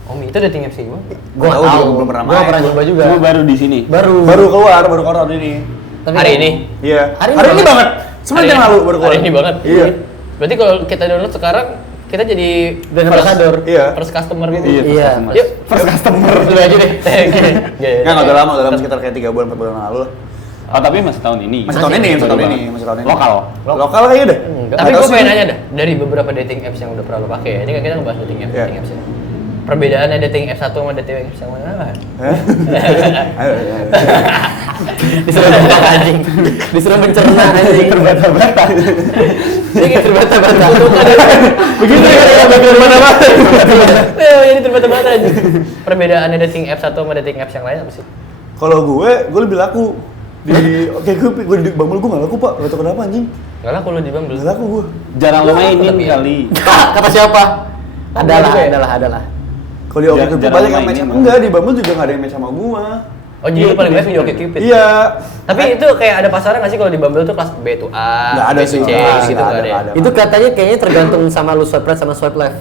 Omi itu dating apps sih, Bang. Gua Tahu nggak juga, tahu. belum pernah Gua nggak main. pernah nyoba juga. Cuma baru di sini. Baru. Baru keluar ini. Tapi Hari ini? Iya. Hari Hari ini ini banget. Sebenarnya yang lalu baru keluar. Hari ini banget. Iya. Berarti kalau kita download sekarang kita jadi Brand ambassador. Iya. first customer gitu. Iya, Iya. Yuk, First customer. dulu aja deh. Enggak udah lama sekitar kayak 3 bulan 4 bulan lalu lah. Oh tapi masih tahun ini. Masih tahun ini. Lokal. Lokal kayaknya deh. Tapi Nggak gue tahu pengen sih. nanya dah, dari beberapa dating apps yang udah pernah lo pakai ya, ini kan kita ngebahas dating apps, Iya. dating apps ya. Perbedaannya dating apps satu sama dating apps yang mana? Hah? Ayo. disuruh buka anjing. Disuruh mencerna anjing terbata-bata. Ini terbata-bata. Begitu ya, bagian mana-mana. Ini terbata-bata aja. Perbedaannya dating apps satu sama dating apps yang lain apa sih? Kalau gue lebih laku di gue di Bumble gue nggak laku pak, nggak tahu kenapa anjing. Gak lah kalau di Bumble. Nggak laku gue. Jarang lo mainin Tapi- kali. Kata siapa? Adalah, juga ya? adalah. Kalau di OkCupid Jarang banyak yang mainin, match sama Bang. enggak, di Bumble juga nggak ada yang match sama gua. Oh jadi lu paling banyak di OkCupid? Iya. Tapi itu kayak ada pasaran nggak sih kalau di Bumble tuh kelas B to A, Nggak ada B to sih, C nggak ada, gitu nggak nggak ada, ada. nggak ada. Itu katanya kayaknya tergantung sama lu swipe right sama swipe left.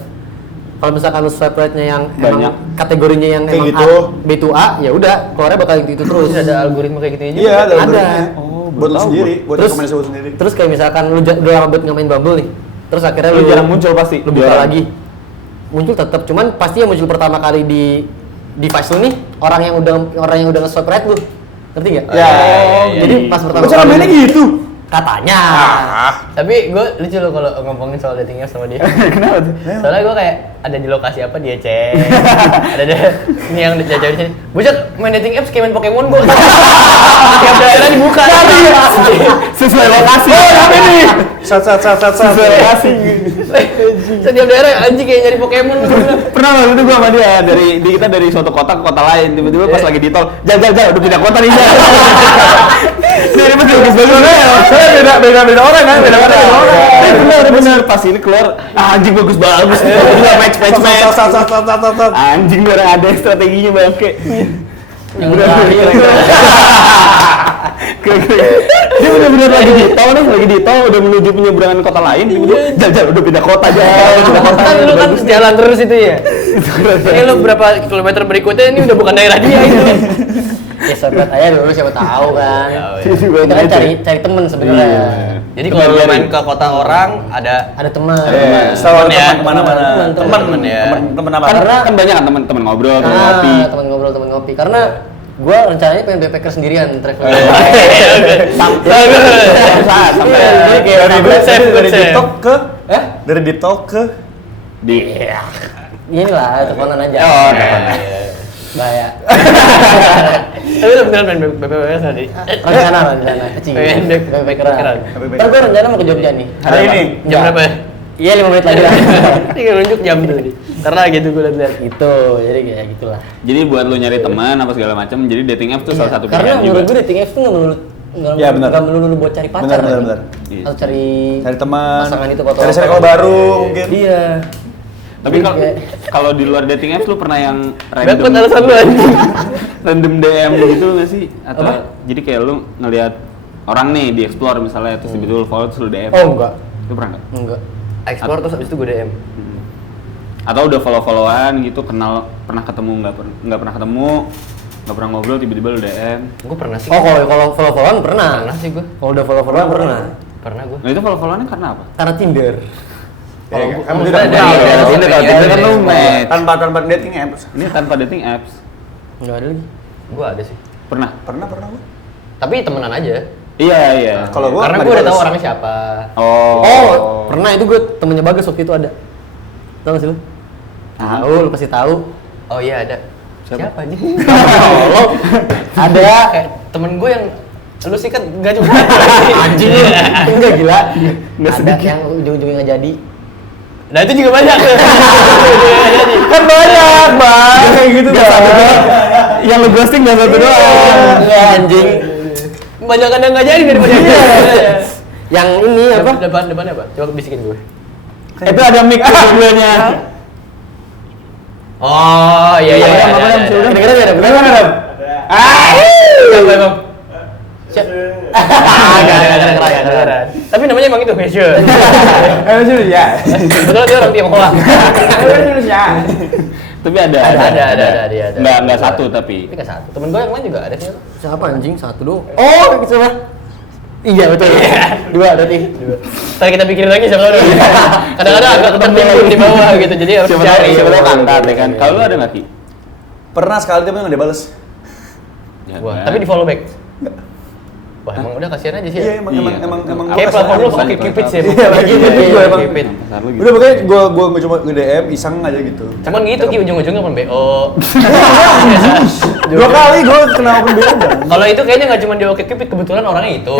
Kalau misalkan lu swipe right-nya yang Banyak. emang kategorinya yang Kayak emang gitu. B to A, ya udah keluarnya bakal itu terus. Terus ada algoritma kayak gitu juga. Iya, ada. Ada. algoritmanya. Oh, Buat lu baru tahu sendiri, buat Terus- rekomendasi lu sendiri. Terus kayak misalkan lu udah lama banget nggak main Bumble nih. Terus akhirnya Lu jarang muncul pasti. Lu buka Jarang. lagi. Muncul tetap, cuman pasti yang muncul pertama kali di device lu nih orang yang udah nge-swipe right lu. Ngerti enggak? Ya. Jadi pas pertama Lu cara mainnya gitu. katanya. Tapi gue lucu loh kalau ngomongin soal dating apps sama dia. Kenapa tuh? Soalnya gue kayak ada di lokasi apa dia cek. ada ini yang jauh di sini. Bocah main dating apps kayak main Pokemon Go. Tiap daerah dibuka. Sesuai lokasi. Oh, tapi nih. Sat. Sesuai lokasi. Setiap daerah anjing kayak nyari Pokemon. Pernah waktu itu gua sama dia kita dari suatu kota ke kota lain, tiba-tiba pas lagi di tol, jal udah pindah kota nih. Dari pas bagus-bagus. Saya beda orang kan, beda orang. Bener pas ini keluar anjing bagus-bagus. Udah match. Sat. Anjing bener ada strateginya bangke. Yang terakhir. Dia bener-bener lagi di tol udah menuju penyeberangan kota lain, tiba-tiba jal udah pindah kota Kan lu kan jalan terus itu ya. Ini lu berapa kilometer berikutnya ini udah bukan daerah dia itu. Ya sobat aja dulu siapa tahu kan. Tahu, Kita kan cari temen sebenarnya. Iya. Jadi kalau lu main ke kota orang ada Ada teman. Selalu Temen ya. teman kemana-mana. Temen ya. Temen apa? Karena kan banyak kan teman-teman ngobrol, teman Ah, ngopi. teman ngobrol, teman ngopi. Karena gua rencananya pengen backpacker sendirian traveling. Sampai Sampai jadi kayak dari TikTok ke dari TikTok ke Di inilah teleponan aja. Oh, teleponan. Bahaya. Tapi lu beneran main BPWS tadi. Rencana. Cing. Pengen Backpackeran. backpackeran. Ntar gua rencana mau ke Jogja nih. hari ini. Jam berapa ya? Iya 5 menit lagi lah. Tinggal nunjuk jam tuh. Ntar lagi tuh gue liat-liat. Gitu, jadi kayak gitulah. Jadi buat lu nyari teman apa segala macam, jadi dating apps tuh salah satu Karena pilihan juga. menurut gue dating apps tuh Ya, benar. nggak melulu buat cari pacar. Benar. Atau cari Teman. pasangan itu atau Cari apa. circle baru mungkin. Iya. Tapi kalau Kayak- kalau di luar dating apps lu pernah yang Dapat alasan lu anjing. random DM gitu nggak sih? Atau jadi kayak lu ngelihat orang nih di explore misalnya terus tiba-tiba lu follow terus lu DM. Oh enggak. Itu pernah nggak? Enggak. Explore terus abis itu gue DM. Atau udah follow-followan gitu, kenal pernah ketemu nggak pernah ketemu, nggak pernah ngobrol tiba-tiba lu DM. Gue pernah sih. Oh kalau follow-followan pernah. Pernah sih gue. Kalau udah follow-followan pernah. Pernah gue. Nah itu follow-followannya karena apa? Karena Tinder. Ya, Kalau kan gua- udah dari- tahu, dari- ya. dari- Tinder dari- kan dari- lu dari- match. Tanpa dating apps. Ini tanpa dating apps. Enggak ada lagi. Gue ada sih. Pernah? Pernah gua. Tapi temenan aja. Iya. Kalau gua Karena nggak gue udah dibales. tahu orangnya siapa. Oh, pernah itu gue temennya Bagas waktu itu ada. Tahu gak sih lu? Tahu, lu pasti tahu. Oh iya ada. Siapa? Siapa aja? Oh, ada. Kayak temen gue yang Lu sih kan enggak juga. Anjing lu. Enggak gila. Nggak Ada sedikit. yang ujung-ujungnya nggak jadi. Nah itu juga banyak. Kan banyak, Bang. Kayak gitu, Bang. Yang lu ghosting nggak satu doang. Iya anjing. Banyakan yang enggak jadi daripada yang Yang ini apa? Depannya apa? Coba bisikin gue. Itu ada mic sebelumnya. Oh, iya iya. Kedengeran nggak ada? Kedengeran. Apa emang? Nggak ada. Tapi namanya emang itu, Measure. Sudah ya. Betul dia orang Tionghoa. Sudah ya. Tapi ada. Dia ada. Nggak satu tapi. Tapi nggak satu. Temen gue yang lain juga ada sih. Siapa anjing? Satu doang. Oh, siapa? Iya betul. Dua berarti. Tadi kita pikirin lagi siapa dulu. Kadang-kadang agak tertimbun di bawah gitu. Jadi harus cari. Siapa tahu angkat ya kan. Kalau lu ada nggak Ki? Pernah sekali tapi nggak dibales. Ya, Wah, kan? tapi di follow back. Wah, emang udah kasihan aja sih. Iya, emang Kayak platform lu pakai Cupid sih. Iya, lagi gitu gue emang. Cupid. Pasar lu gitu. Udah pokoknya gue cuma nge-DM iseng aja gitu. Cuman gitu Ki ujung-ujungnya kan BO. Dua kali gue kena open BO. Kalau itu kayaknya nggak cuma di OkCupid, kebetulan orangnya itu.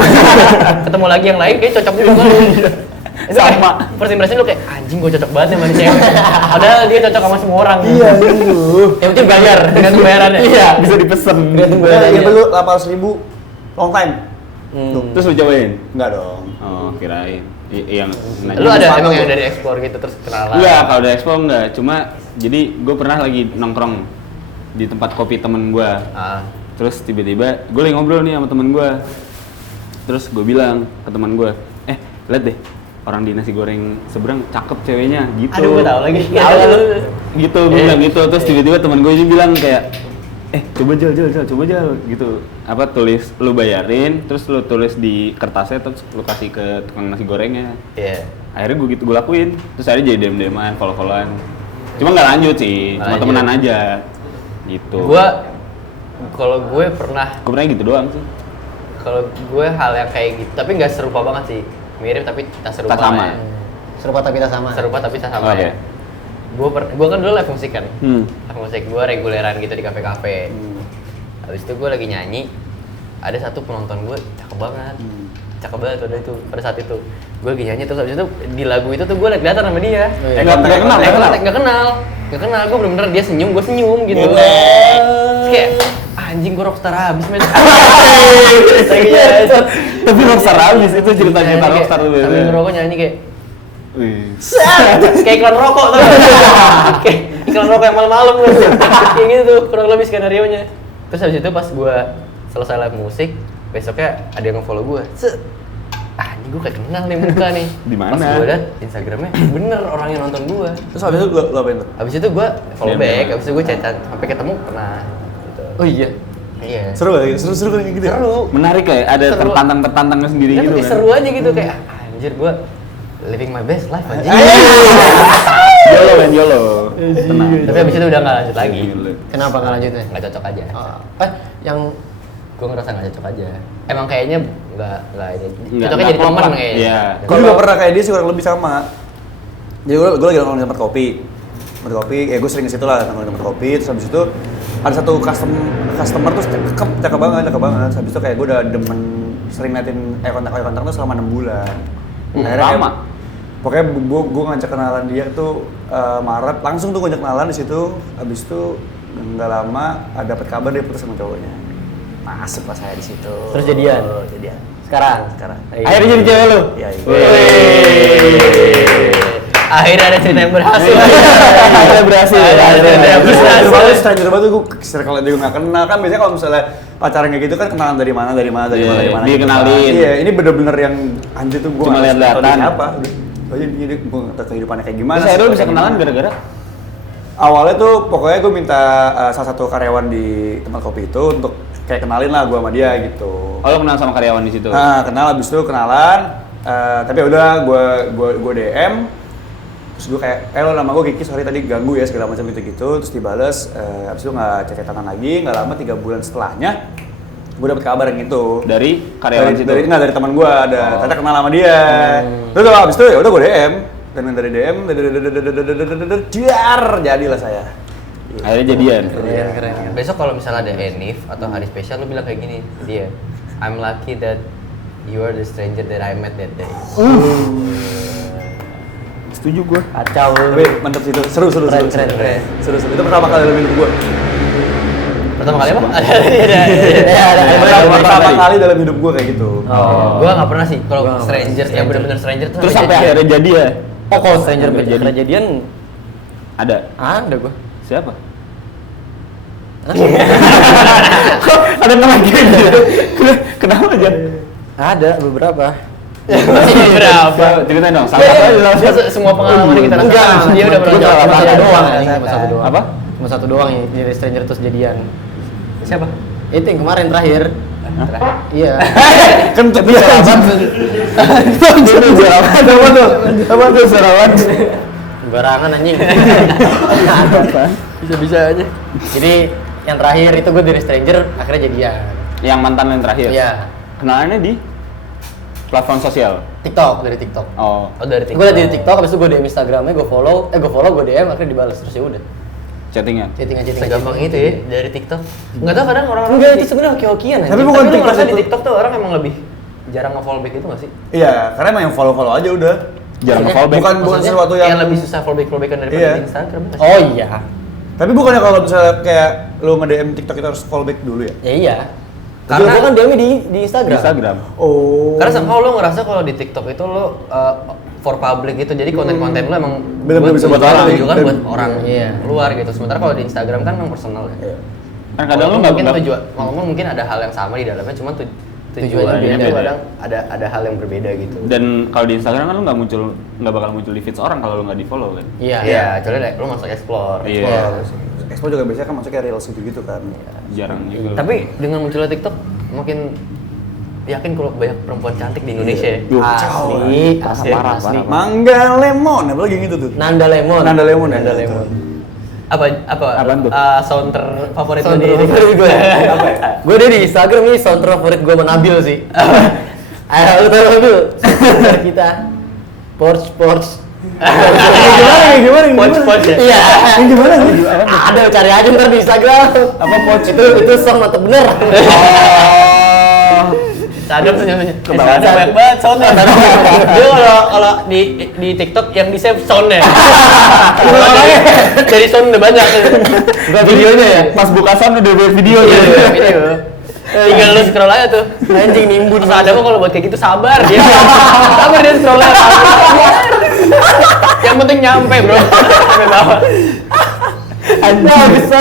Ketemu lagi yang lain kayak cocok juga lu. Itu sama. First impression lu kayak anjing gue cocok banget sama ini cewek. Padahal dia cocok sama semua orang. Iya, gitu. Yang penting bayar dengan bayarannya. Iya. Bisa dipesen. Tergantung Gue yang bayarannya. dulu 800.000 long time. Terus lu cobain? Enggak dong. Oh, kirain. Yang Lu ada emang yang dari explore gitu terus kenalan? Enggak, kalau dari expo enggak. Cuma jadi gue pernah lagi nongkrong di tempat kopi temen gue. Ah. Terus tiba-tiba gue lagi ngobrol nih sama temen gue. Terus gue bilang ke teman gue, lihat deh orang di nasi goreng seberang cakep ceweknya gitu. Aduh, gue tahu lagi. Gitu, gue bilang gitu. Terus tiba-tiba teman gue ini bilang kayak, coba jal gitu. Apa tulis lu bayarin, terus lu tulis di kertasnya, terus lu kasih ke tukang nasi gorengnya. Iya. Akhirnya gue gitu gue lakuin. Terus akhirnya jadi dem-deman, follow-followan. Cuma nggak lanjut sih, cuma Lanjut. temenan aja. Gitu. Kalau gue pernah, Gue pernah gitu doang sih. kalau gue hal yang kayak gitu, tapi nggak serupa banget sih. Mirip tapi tak serupa. Tak sama. lah ya. Serupa tapi tak sama. Serupa tapi tak sama Oke. ya. Gue kan dulu live musik kan. Hmm. Live musik gue reguleran gitu di kafe-kafe. Habis itu gue lagi nyanyi, ada satu penonton gue cakep banget. Cakep banget pada itu, pada saat itu. Gue lagi nyanyi terus habis itu di lagu itu tuh gue kelihatan sama dia. Oh, iya. Nggak kenal. Gue bener-bener dia senyum, gue senyum gitu. Terus kayak anjing gue rockstar habis men. Tapi rockstar habis itu cerita-cerita rockstar tuh Sambil biasanya. ngerokok nyanyi kayak Wih. kayak iklan rokok tuh. Kayak iklan rokok yang malam-malam tuh. Kayak gitu tuh kurang lebih skenario-nya. Terus habis itu pas gue selesai live musik, besoknya ada yang nge-follow gue. Anjing gue kayak kenal nih muka nih. Di mana? Pas gue liat Instagramnya bener orang yang nonton gue. Terus habis itu lo apain tuh? Habis itu gue follow Dia back, memang. habis itu gue chatan sampai ketemu pernah. Gitu. Oh iya. Iya. Seru gak? Seru kayak gitu ya? Seru. Menarik kayak ada Seru. tertantang-tertantangnya sendiri Kan gitu tapi kan. seru aja gitu kayak anjir gue living my best life anjir. YOLO men, YOLO. Tenang. Tapi habis itu udah nggak lanjut lagi. Kenapa nggak lanjutnya? Nggak cocok aja. Yang Gue ngerasa nggak cocok aja. Emang kayaknya nggak ini. Nggak Cocoknya jadi teman kompak. kayaknya. Iya. Gue juga pernah kayak dia sih kurang lebih sama. Jadi gue lagi nongkrong di tempat kopi. Tempat kopi, gue sering ke situ lah nongkrong di tempat kopi. Terus habis itu ada satu customer tuh cakep banget. Habis itu kayak gue udah demen sering ngeliatin kontak tuh selama 6 bulan. Akhirnya kayak- lama? Pokoknya gue ngajak kenalan dia tuh Maret, langsung tuh gue ngajak kenalan di situ. Habis itu nggak lama ada dapat kabar dia putus sama cowoknya. Masuk lah saya di situ. Terus jadian? Jadian. sekarang. Iya. Akhirnya jadi cewek lu. Iya. Akhirnya ada cerita yang berhasil. Akhirnya berhasil. Akhirnya berhasil. Soalnya stranger banget tuh gue circle dia nggak kenal kan biasanya kalau misalnya pacaran kayak gitu kan kenalan dari mana. Iya, gitu dikenalin. kan. Iya, ini bener-bener yang anjir tuh gue Cuma lihat-lihatan. Siapa? Oh iya, gue nggak tahu kehidupannya kayak gimana. Terus akhirnya lu bisa kayak kenalan gimana. gara-gara? Awalnya tuh pokoknya gue minta salah satu karyawan di tempat kopi itu untuk kayak kenalin lah gue sama dia gitu. Oh, lu kenal sama karyawan di situ? Nah, kenal abis itu kenalan, tapi udah gue DM, terus gue kayak, lo nama gue Kiki, sorry tadi ganggu ya segala macam gitu-gitu, terus dibales, abis itu nggak cecetan lagi, nggak lama 3 bulan setelahnya, gue dapet kabar yang itu. Dari karyawan situ? Dari teman gue, ada ternyata kenal sama dia. Terus abis itu ya udah gue DM, dan dari DM, jadilah saya. Akhirnya jadian? Keren. Besok kalau misalnya ada Enif atau hari spesial lu bilang kayak gini ke dia. I'm lucky that you are the stranger that I met that day. Setuju gue. Kacau Tapi lu. mantep sih itu. Seru. Keren. Seru. Itu pertama kali dalam hidup gue. Pertama kali apa? Ada Pertama kali dalam hidup gue kayak gitu. Gua nggak pernah sih kalau Gua nggak stranger pernah. yang benar-benar stranger tuh Terus sampai akhirnya jadi ya? Oh, kalau stranger Sampai bener jadian Ada. ada gua. Siapa? Ada nama gitu. Kenapa aja? Ada beberapa. berapa? Ceritain dong. Dia, Salah dia semua pengalaman yang kita rasakan dia udah pernah Cuma jawab. satu doang. Rasakan. Cuma satu doang. Apa? Cuma satu doang yang jadi stranger terus jadian. Siapa? Itu yang kemarin terakhir. Iya. Kan untuk dia Apa tuh sarawan? Barangan anjing. Bisa-bisa aja. Jadi yang terakhir itu gue dari stranger akhirnya jadian. Yang mantan yang terakhir? Iya. Kenalannya di platform sosial? TikTok, dari TikTok. Oh. Oh dari Gue liat di TikTok, habis itu gue DM Instagramnya, gue follow, gue DM, akhirnya dibalas terus ya udah. Chattingan? Chattingan. Segampang itu ya dari TikTok. Enggak tahu kadang orang-orang Enggak, itu sebenarnya hoki-hokian aja. Tapi Tapi bukan lu TikTok ngerasa di itu. TikTok tuh orang emang lebih jarang nge-follow back itu nggak sih? Iya, karena emang yang follow aja udah. Jarang Maksudnya, nge-follow back? Bukan Maksudnya sesuatu yang lebih susah follow backan daripada Iya. di Instagram nggak sih? Oh iya. Tapi bukannya kalau misalnya kayak lu nge-DM TikTok itu harus follow back dulu ya? Ya iya. Karena- Karena gue kan DM-nya di Di Instagram. Instagram? Oh. Karena somehow lo ngerasa kalau di TikTok itu lo for public gitu, jadi konten-konten lo emang Bener-bener bisa buat orang. tujuan Dan- buat orang Iya. luar gitu. Sementara kalau di Instagram kan emang personal ya. Iya. Kan kadang lu Walaupun nggak mungkin nggak- tujuan, walaupun mungkin ada hal yang sama di dalamnya, cuma tujuannya Tujuannya beda. beda. Kadang ada hal yang berbeda gitu. Dan kalau di Instagram kan lu nggak bakal muncul di feeds orang kalau lu nggak di follow kan? Iya. Iya, kecuali lo masuk explore. Iya. Expo juga biasanya kan masuknya reels gitu kan. Jarang juga. Tapi dengan munculnya TikTok makin yakin kalau banyak perempuan cantik di Indonesia ya. Duh, Asli, Asli. asli. Mangga lemon, apalagi gitu tuh. Nanda Lemon. Nanda Lemon ya? Nanda Lemon. Apaan tuh? Sound terfavorit lo Sound di favorit gue. Gue deh di Instagram nih sound favorit gue sama Nabil sih. Ayo lu tahu Nabil? Dari kita. Porsche. Gimana? Poch ya. Iya. Yang gimana? Ada cari aja ntar di Instagram. Apa Porsche? Itu song mantep bener. Sadar tuh namanya. Kebawa. Sadar banyak banget soundnya. Dia kalau di TikTok yang di save soundnya. Orangnya dari sound udah banyak. Bukan videonya ya. Pas buka sound udah buat video Iya, gitu. video. Tinggal lu scroll aja tuh. Anjing nimbun. Terus ada kok kalau buat kayak gitu sabar dia. Sabar dia scroll aja. Yang penting nyampe, Bro. Sampai bawah. Anjing bisa.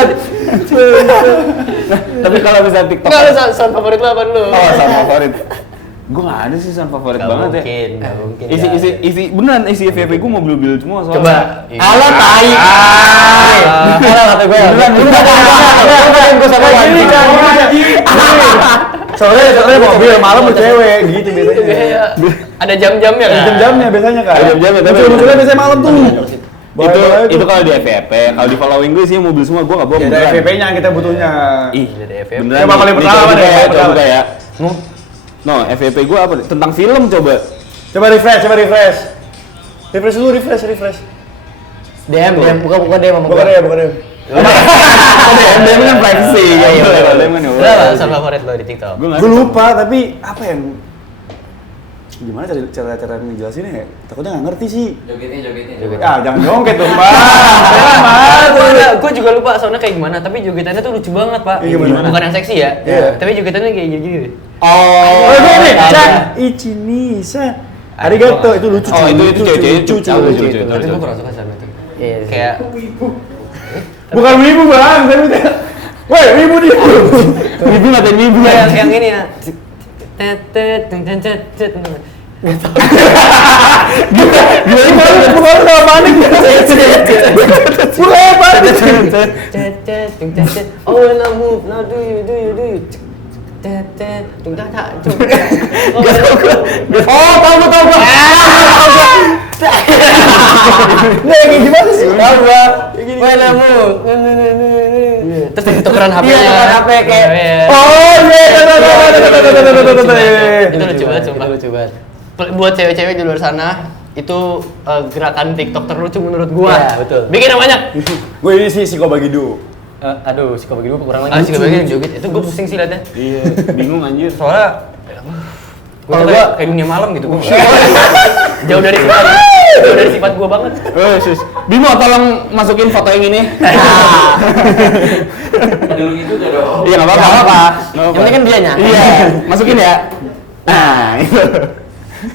Tapi kalau misalnya TikTok Enggak, lu sound favorit lu apa dulu? Oh, sound favorit. Gue nggak ada sih sound favorit Nggak banget mungkin, ya. nggak mungkin. Isi beneran isi FYP gue mobil-mobil semua soalnya. Coba. Halo tai. Halo kata gue. Beneran, Lu ngatain gue sama anjing. Soalnya mobil malam sama cewek gitu biasanya. Iya, ada jam-jamnya kan? Jam-jamnya biasanya kan. Ada jam-jamnya, tapi- Munculnya biasanya malam tuh. Itu kalau di FYP, kalau di following gue sih mobil semua, gue nggak bohong. Ya ada beneran. FVP-nya yang kita butuhnya. Ih, Dari FYP. beneran. Coba kali nih, pertama coba deh, ya, pertama. coba ya. No, FYP gue apa? Tentang film coba. Coba refresh. Refresh dulu, refresh. DM bukan DM sama Bukan gue. ya, bukan ya. DM kan privacy, Iya, gitu. iya. DM kan ya. Lu apa sound favorit lo di TikTok? Gue nggak Gue ada. lupa, tapi apa yang gimana cara ngejelasinnya ya? Takutnya nggak ngerti sih. Jogetnya. Ah, jangan joget dong, Mbak. Jangan, Gue juga lupa soundnya kayak gimana, tapi jogetannya tuh lucu banget, Pak. Iya, gimana? Bukan yang seksi ya, Iya. tapi jogetannya kayak gini. Oh, ini nih, Ada. Cak. Ichinisa. Arigato, itu lucu. Oh, cuy. itu cewek-cewek lucu. lucu. Tapi gue kurang suka sama itu. Iya. Kayak Bukan wibu, Bang. Woi, wibu dia. Ibu ngatain ibu. yang ini ya. Bukan sama panik. Bukan panik. Oh, when I move, now do you. Oh, tahu gua. Nah, kayak gimana sih? Tahu gua. Mana Terus ditukeran HP-nya. Iya, tukeran HP kayak. Iya. Oh, iya. Itu lucu banget, sumpah. Lucu banget. Buat cewek-cewek di luar sana, itu gerakan TikTok terlucu menurut gua. Iya, betul. Bikin yang banyak. Gue ini sih Siko Bagidu. Aduh, si Kobagi dulu kurang Ah, lagi. si Kobagi yang joget itu gue pusing sih liatnya. Iya, bingung anjir. Soalnya Kalau gue gua- kayak dunia malam gitu. Jauh dari sifat gue banget. Sus. Bimo tolong masukin foto yang ini. Dulu gitu udah dong. Iya nggak apa-apa. Nggak apa-apa. Nggak Yang penting kan dianya. Iya, masukin ya. Nah, itu.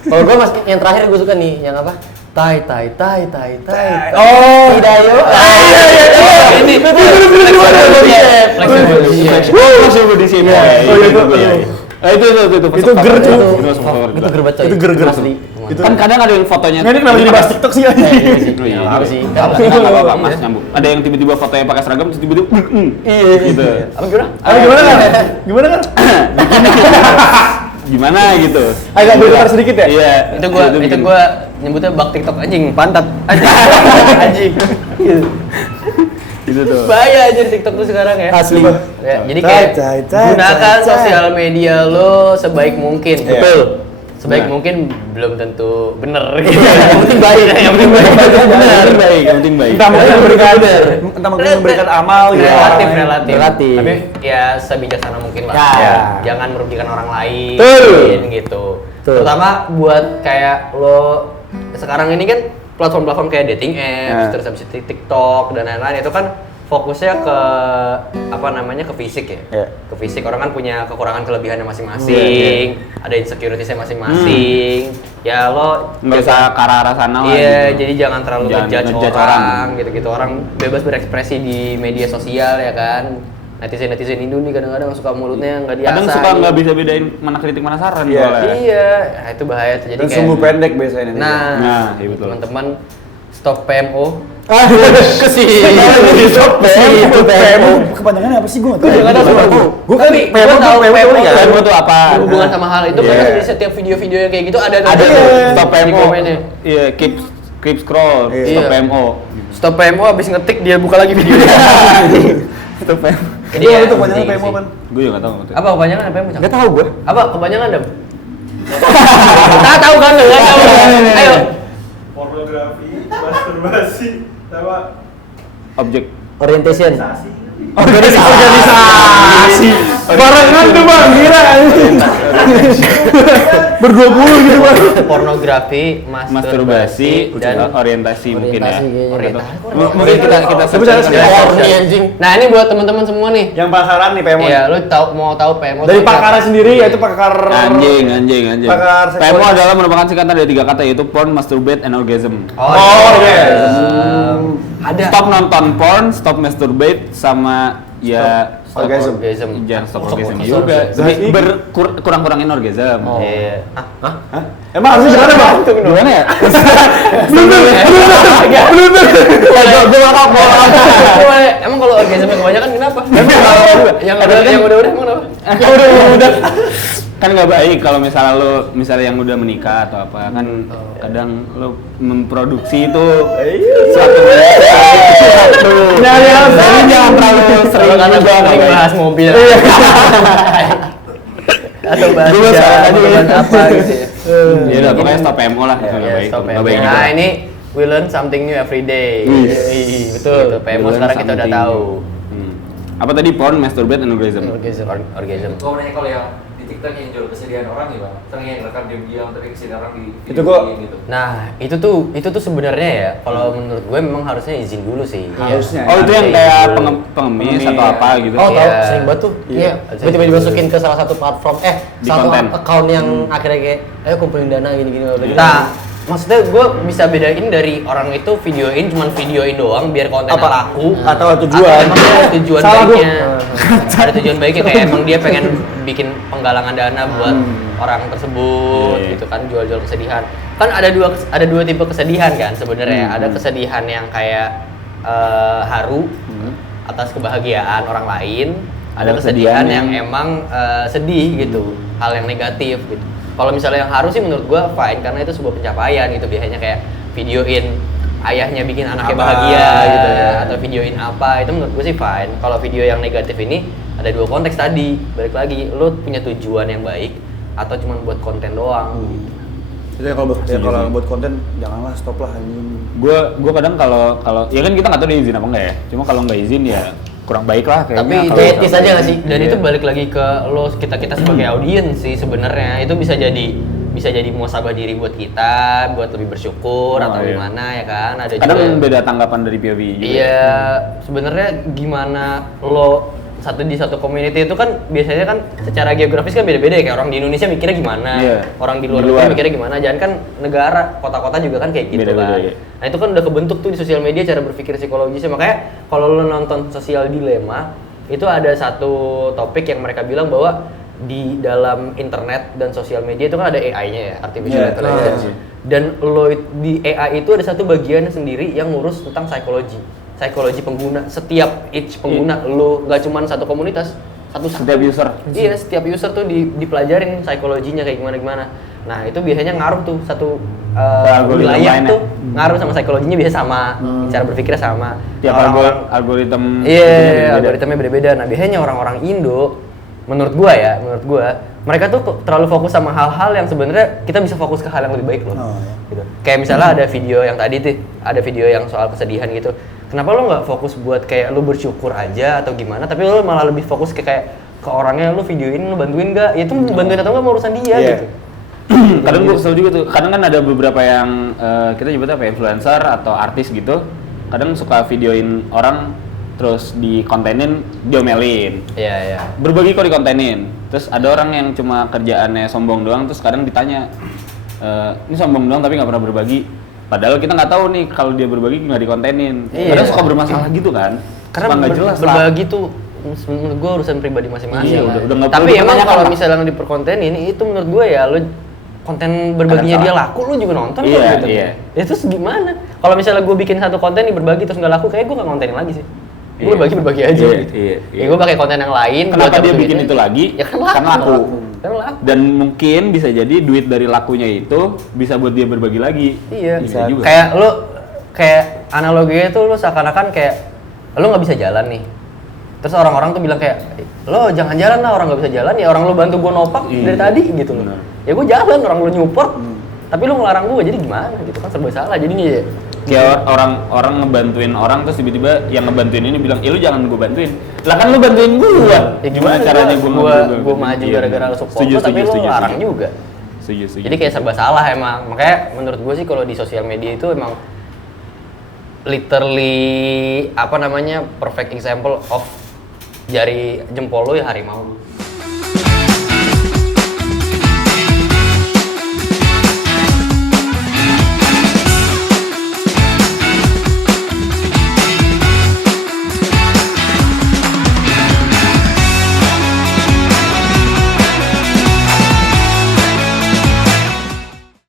Kalau gue mas yang terakhir gue suka nih, yang apa? Tai. Oh. Tidak yo. Ini Flexible body shape. Oh, iya, itu. Itu Itu ger tuh. Itu gerbat coy. Itu ger Asli. Itu Kan kadang ada yang fotonya. Nggak, ini kenapa jadi bahas TikTok sih anjing? Iya, Apa sih? Enggak apa-apa, Mas nyambung. Ada yang tiba-tiba fotonya pakai seragam terus tiba-tiba Iya gitu. Apa gimana? Ayo gimana kan? Gimana kan? Gimana gitu. Agak bergetar sedikit ya? Iya. Itu gua nyebutnya bak TikTok anjing, pantat. Anjing. Itu tuh. Bahaya aja di TikTok tuh sekarang ya. Asli. Ya, jadi kayak gunakan sosial media lo sebaik mungkin. Iya. Betul. Sebaik Nah. mungkin belum tentu bener. Yang penting baik. Yang penting baik. Benar, baik, yang penting baik. Entah mungkin memberikan amal gitu. Relatif, orang lain. relatif. Relatif. Tapi ya sebijaksana mungkin lah. Ya. Jangan merugikan orang lain. Betul. Gitu. Betul. Terutama buat kayak lo sekarang ini kan platform-platform kayak dating apps, Ya. terus habis itu TikTok dan lain-lain itu kan fokusnya ke apa namanya ke fisik ya. Ya. Ke fisik orang kan punya kekurangan kelebihannya masing-masing, ada insecurities-nya masing-masing. Ya lo Nggak usah ke arah sana lah. iya, gitu. jadi jangan terlalu Jangan ngejudge ngejudge orang, gitu-gitu. Orang bebas berekspresi di media sosial ya kan. Netizen Indo nih kadang-kadang suka mulutnya nggak diasah. Kadang suka nggak bisa bedain mana kritik mana saran Iya. soalnya. Iya, nah, itu bahaya tuh. Jadi Dan kayak sumbu pendek biasanya. Nah, iya betul. teman-teman stop PMO. Stop PMO. Kepanjangannya apa sih gue nggak tahu. Gue nggak tahu sama lu. Gue kan Tapi PMO gua tahu tuh PMO ya. PMO tuh apa? Berhubungan sama hal itu Iya. karena di setiap video-video yang kayak gitu ada tuh. Ada Iya. tuh stop Di PMO. komennya. Iya, keep scroll, Iya. stop Iya. PMO. Stop PMO abis ngetik dia buka lagi videonya. Stop PMO. Jadi Itu ya, itu kepanjangan penting PMO sih. kan. Gue juga nggak tahu. Apa kepanjangan PMO? Cang? Nggak tahu gue. Apa kepanjangan Dam? Tahu kan lu? Nggak tahu. Ayo. Pornografi, masturbasi, sama Objek. Orientation. Organisasi. Barengan tuh bang, gila. Berdua-puluh gitu bang. Pornografi, Masturbasi, dan orientasi mungkin ya. Orientasi kayaknya. orientasi. Mungkin kita Tapi jangan Ya, sekali. anjing. Nah, ini buat teman-teman semua nih. Yang pasaran nih PMO. Iya, lu mau tahu PMO Dari itu apa? pakarnya sendiri yaitu pakar Anjing. Pakar seksual. PMO adalah merupakan singkatan dari 3 kata yaitu porn, masturbate, and orgasm. Oh, yes. Ada. Stop nonton porn, stop masturbate, sama ya Stop orgasm. jangan stop Stop orgasm orgasm. juga. Jadi Kurang-kurangin orgasm. Iya. Hah? Emang harusnya gimana bang? Gimana ya? Emang kalau orgasm kebanyakan kenapa? Yang udah emang kenapa? Udah. Kan nggak baik kalau misalnya yang udah menikah atau apa kan kadang lo memproduksi itu suatu Nyari alasan. Jadi jangan terlalu sering Karena juga, nggak baik. bahas mobil. Atau bahas Dulu jam, salah aja, atau ya. bahas apa gitu ya. Ya udah pokoknya stop PMO lah. Nggak Ya, baik. stop Nggak PMO. baik gitu. Nah, ini we learn something new every day. Betul. Gitu, PMO sekarang kita udah tahu. Apa tadi porn, masturbate, and orgasm? Orgasm. Gue nanya kalau yang di TikTok yang jual kesedihan orang nih bang, sering yang rekam diam-diam tapi kesedihan orang di Itu gua- gitu. Nah, itu tuh sebenarnya ya, kalau menurut gue memang harusnya izin dulu sih. Harusnya. Oh itu yang Harusnya kayak izin dulu. pengemis atau apa gitu? Oh tahu, Iya. sering banget tuh. Iya. Tiba-tiba dimasukin ke salah satu platform, Di satu konten. account yang akhirnya kayak, ayo kumpulin dana gini-gini. Nah, maksudnya gue bisa bedain dari orang itu videoin cuman videoin doang biar kontennya Apa? laku Atau tujuan. emang ada tujuan Salah gua. baiknya. Ada tujuan baiknya kayak emang dia pengen bikin penggalangan dana buat orang tersebut Iya. gitu kan, jual-jual kesedihan. Kan ada dua tipe kesedihan kan sebenarnya. Ada kesedihan yang kayak haru atas kebahagiaan orang lain, ada kesedihan yang emang sedih gitu, hal yang negatif gitu. Kalau misalnya yang haru sih menurut gua fine karena itu sebuah pencapaian gitu, biasanya kayak videoin ayahnya bikin anaknya Apa, bahagia gitu ya, ya. atau videoin apa, itu menurut gua sih fine. Kalau video yang negatif ini ada dua konteks tadi, balik lagi, lo punya tujuan yang baik atau cuma buat konten doang gitu. Itu ya kalau buat konten janganlah, stop lah anjing. Gue kadang kalau ya kan kita nggak tahu dia izin apa enggak ya. Cuma kalau nggak izin ya kurang baik lah kayaknya. Tapi kalau itu etis aja nggak sih? Dan Iya. itu balik lagi ke lo kita sebagai audiens sih sebenarnya. Itu bisa jadi muasabah diri buat kita, buat lebih bersyukur Oh, atau iya. gimana ya kan. Ada kadang juga beda tanggapan dari POV juga. iya, sebenarnya gimana lo di satu community itu kan biasanya kan secara geografis kan beda-beda ya, kayak orang di Indonesia mikirnya gimana, Iya. orang di luar Di negeri luar. mikirnya gimana, jangan kan negara, kota-kota juga kan kayak gitu Beda-beda, kan. iya. Nah itu kan udah kebentuk tuh di sosial media cara berpikir psikologisnya, makanya kalau lo nonton Sosial Dilema itu ada satu topik yang mereka bilang bahwa di dalam internet dan sosial media itu kan ada AI-nya ya, artificial Iya. intelligence. Dan lo di AI itu ada satu bagian sendiri yang ngurus tentang psikologi pengguna. Setiap pengguna lo nggak cuma satu komunitas, Setiap user. Iya, setiap user tuh dipelajarin psikologinya kayak gimana. Nah, itu biasanya ngaruh tuh satu algoritma wilayah lainnya. tuh ngaruh sama psikologinya biasa sama, cara berpikirnya sama. Tiap Orang-orang- algoritma Iya, beda-beda. algoritmanya beda-beda. Nah, biasanya orang-orang Indo, menurut gua, mereka tuh terlalu fokus sama hal-hal yang sebenarnya kita bisa fokus ke hal yang lebih baik loh. Oh, iya. Gitu. Kayak misalnya ada video yang tadi tuh, ada video yang soal kesedihan gitu. Kenapa lo nggak fokus buat kayak lo bersyukur aja atau gimana, tapi lo malah lebih fokus ke kayak ke orangnya, lo videoin, lo bantuin nggak? Ya itu bantuin atau nggak urusan dia Iya. gitu. Kadang gue kesel juga tuh, kadang kan ada beberapa yang kita nyebutnya apa, influencer atau artis gitu, kadang suka videoin orang terus dikontenin, diomelin, Iya, iya. berbagi kok dikontenin. Terus ada orang yang cuma kerjaannya sombong doang, terus kadang ditanya, ini sombong doang tapi nggak pernah berbagi. Padahal kita nggak tahu nih kalau dia berbagi nggak dikontenin. Iya. Kadang suka bermasalah gitu kan, Karena suka nggak jelas lah. berbagi tuh menurut gue urusan pribadi masing-masing. Iya, udah nggak Tapi perlu emang dipertanyakan kalau lah. misalnya diperkontenin itu menurut gue ya lo konten berbaginya Ada dia salah. laku, lo juga nonton Iya, kok gitu. iya. Ya terus gimana? Kalau misalnya gue bikin satu konten nih berbagi terus nggak laku, kayak gue nggak kontenin lagi sih. Gue Iya. berbagi aja Iya, gitu. iya, Ya iya. gue pakai konten yang lain. Kenapa buat dia dapet bikin duitnya. itu lagi? Ya kan Kan laku. Kan laku. Dan mungkin bisa jadi duit dari lakunya itu bisa buat dia berbagi lagi. Iya. Bisa juga. Kayak lo kayak analoginya tuh lo seakan-akan kayak lo nggak bisa jalan nih. Terus orang-orang tuh bilang kayak lo jangan jalan lah, orang nggak bisa jalan ya, orang lo bantu gue nopak Iya. dari tadi gitu loh. Benar. Ya gue jalan, orang lo nyupport. Tapi lo ngelarang gue, jadi gimana gitu kan, serba salah jadinya ya. Kayak orang ngebantuin orang terus tiba-tiba yang ngebantuin ini bilang, lu jangan gue bantuin. Lah kan lu bantuin gua. Ya Gimana caranya gue maju gara-gara lo support lo, tapi lo larang juga. Setuju. Jadi kayak serba salah emang. Makanya menurut gue sih kalau di sosial media itu emang literally perfect example of jari jempol lo ya harimau.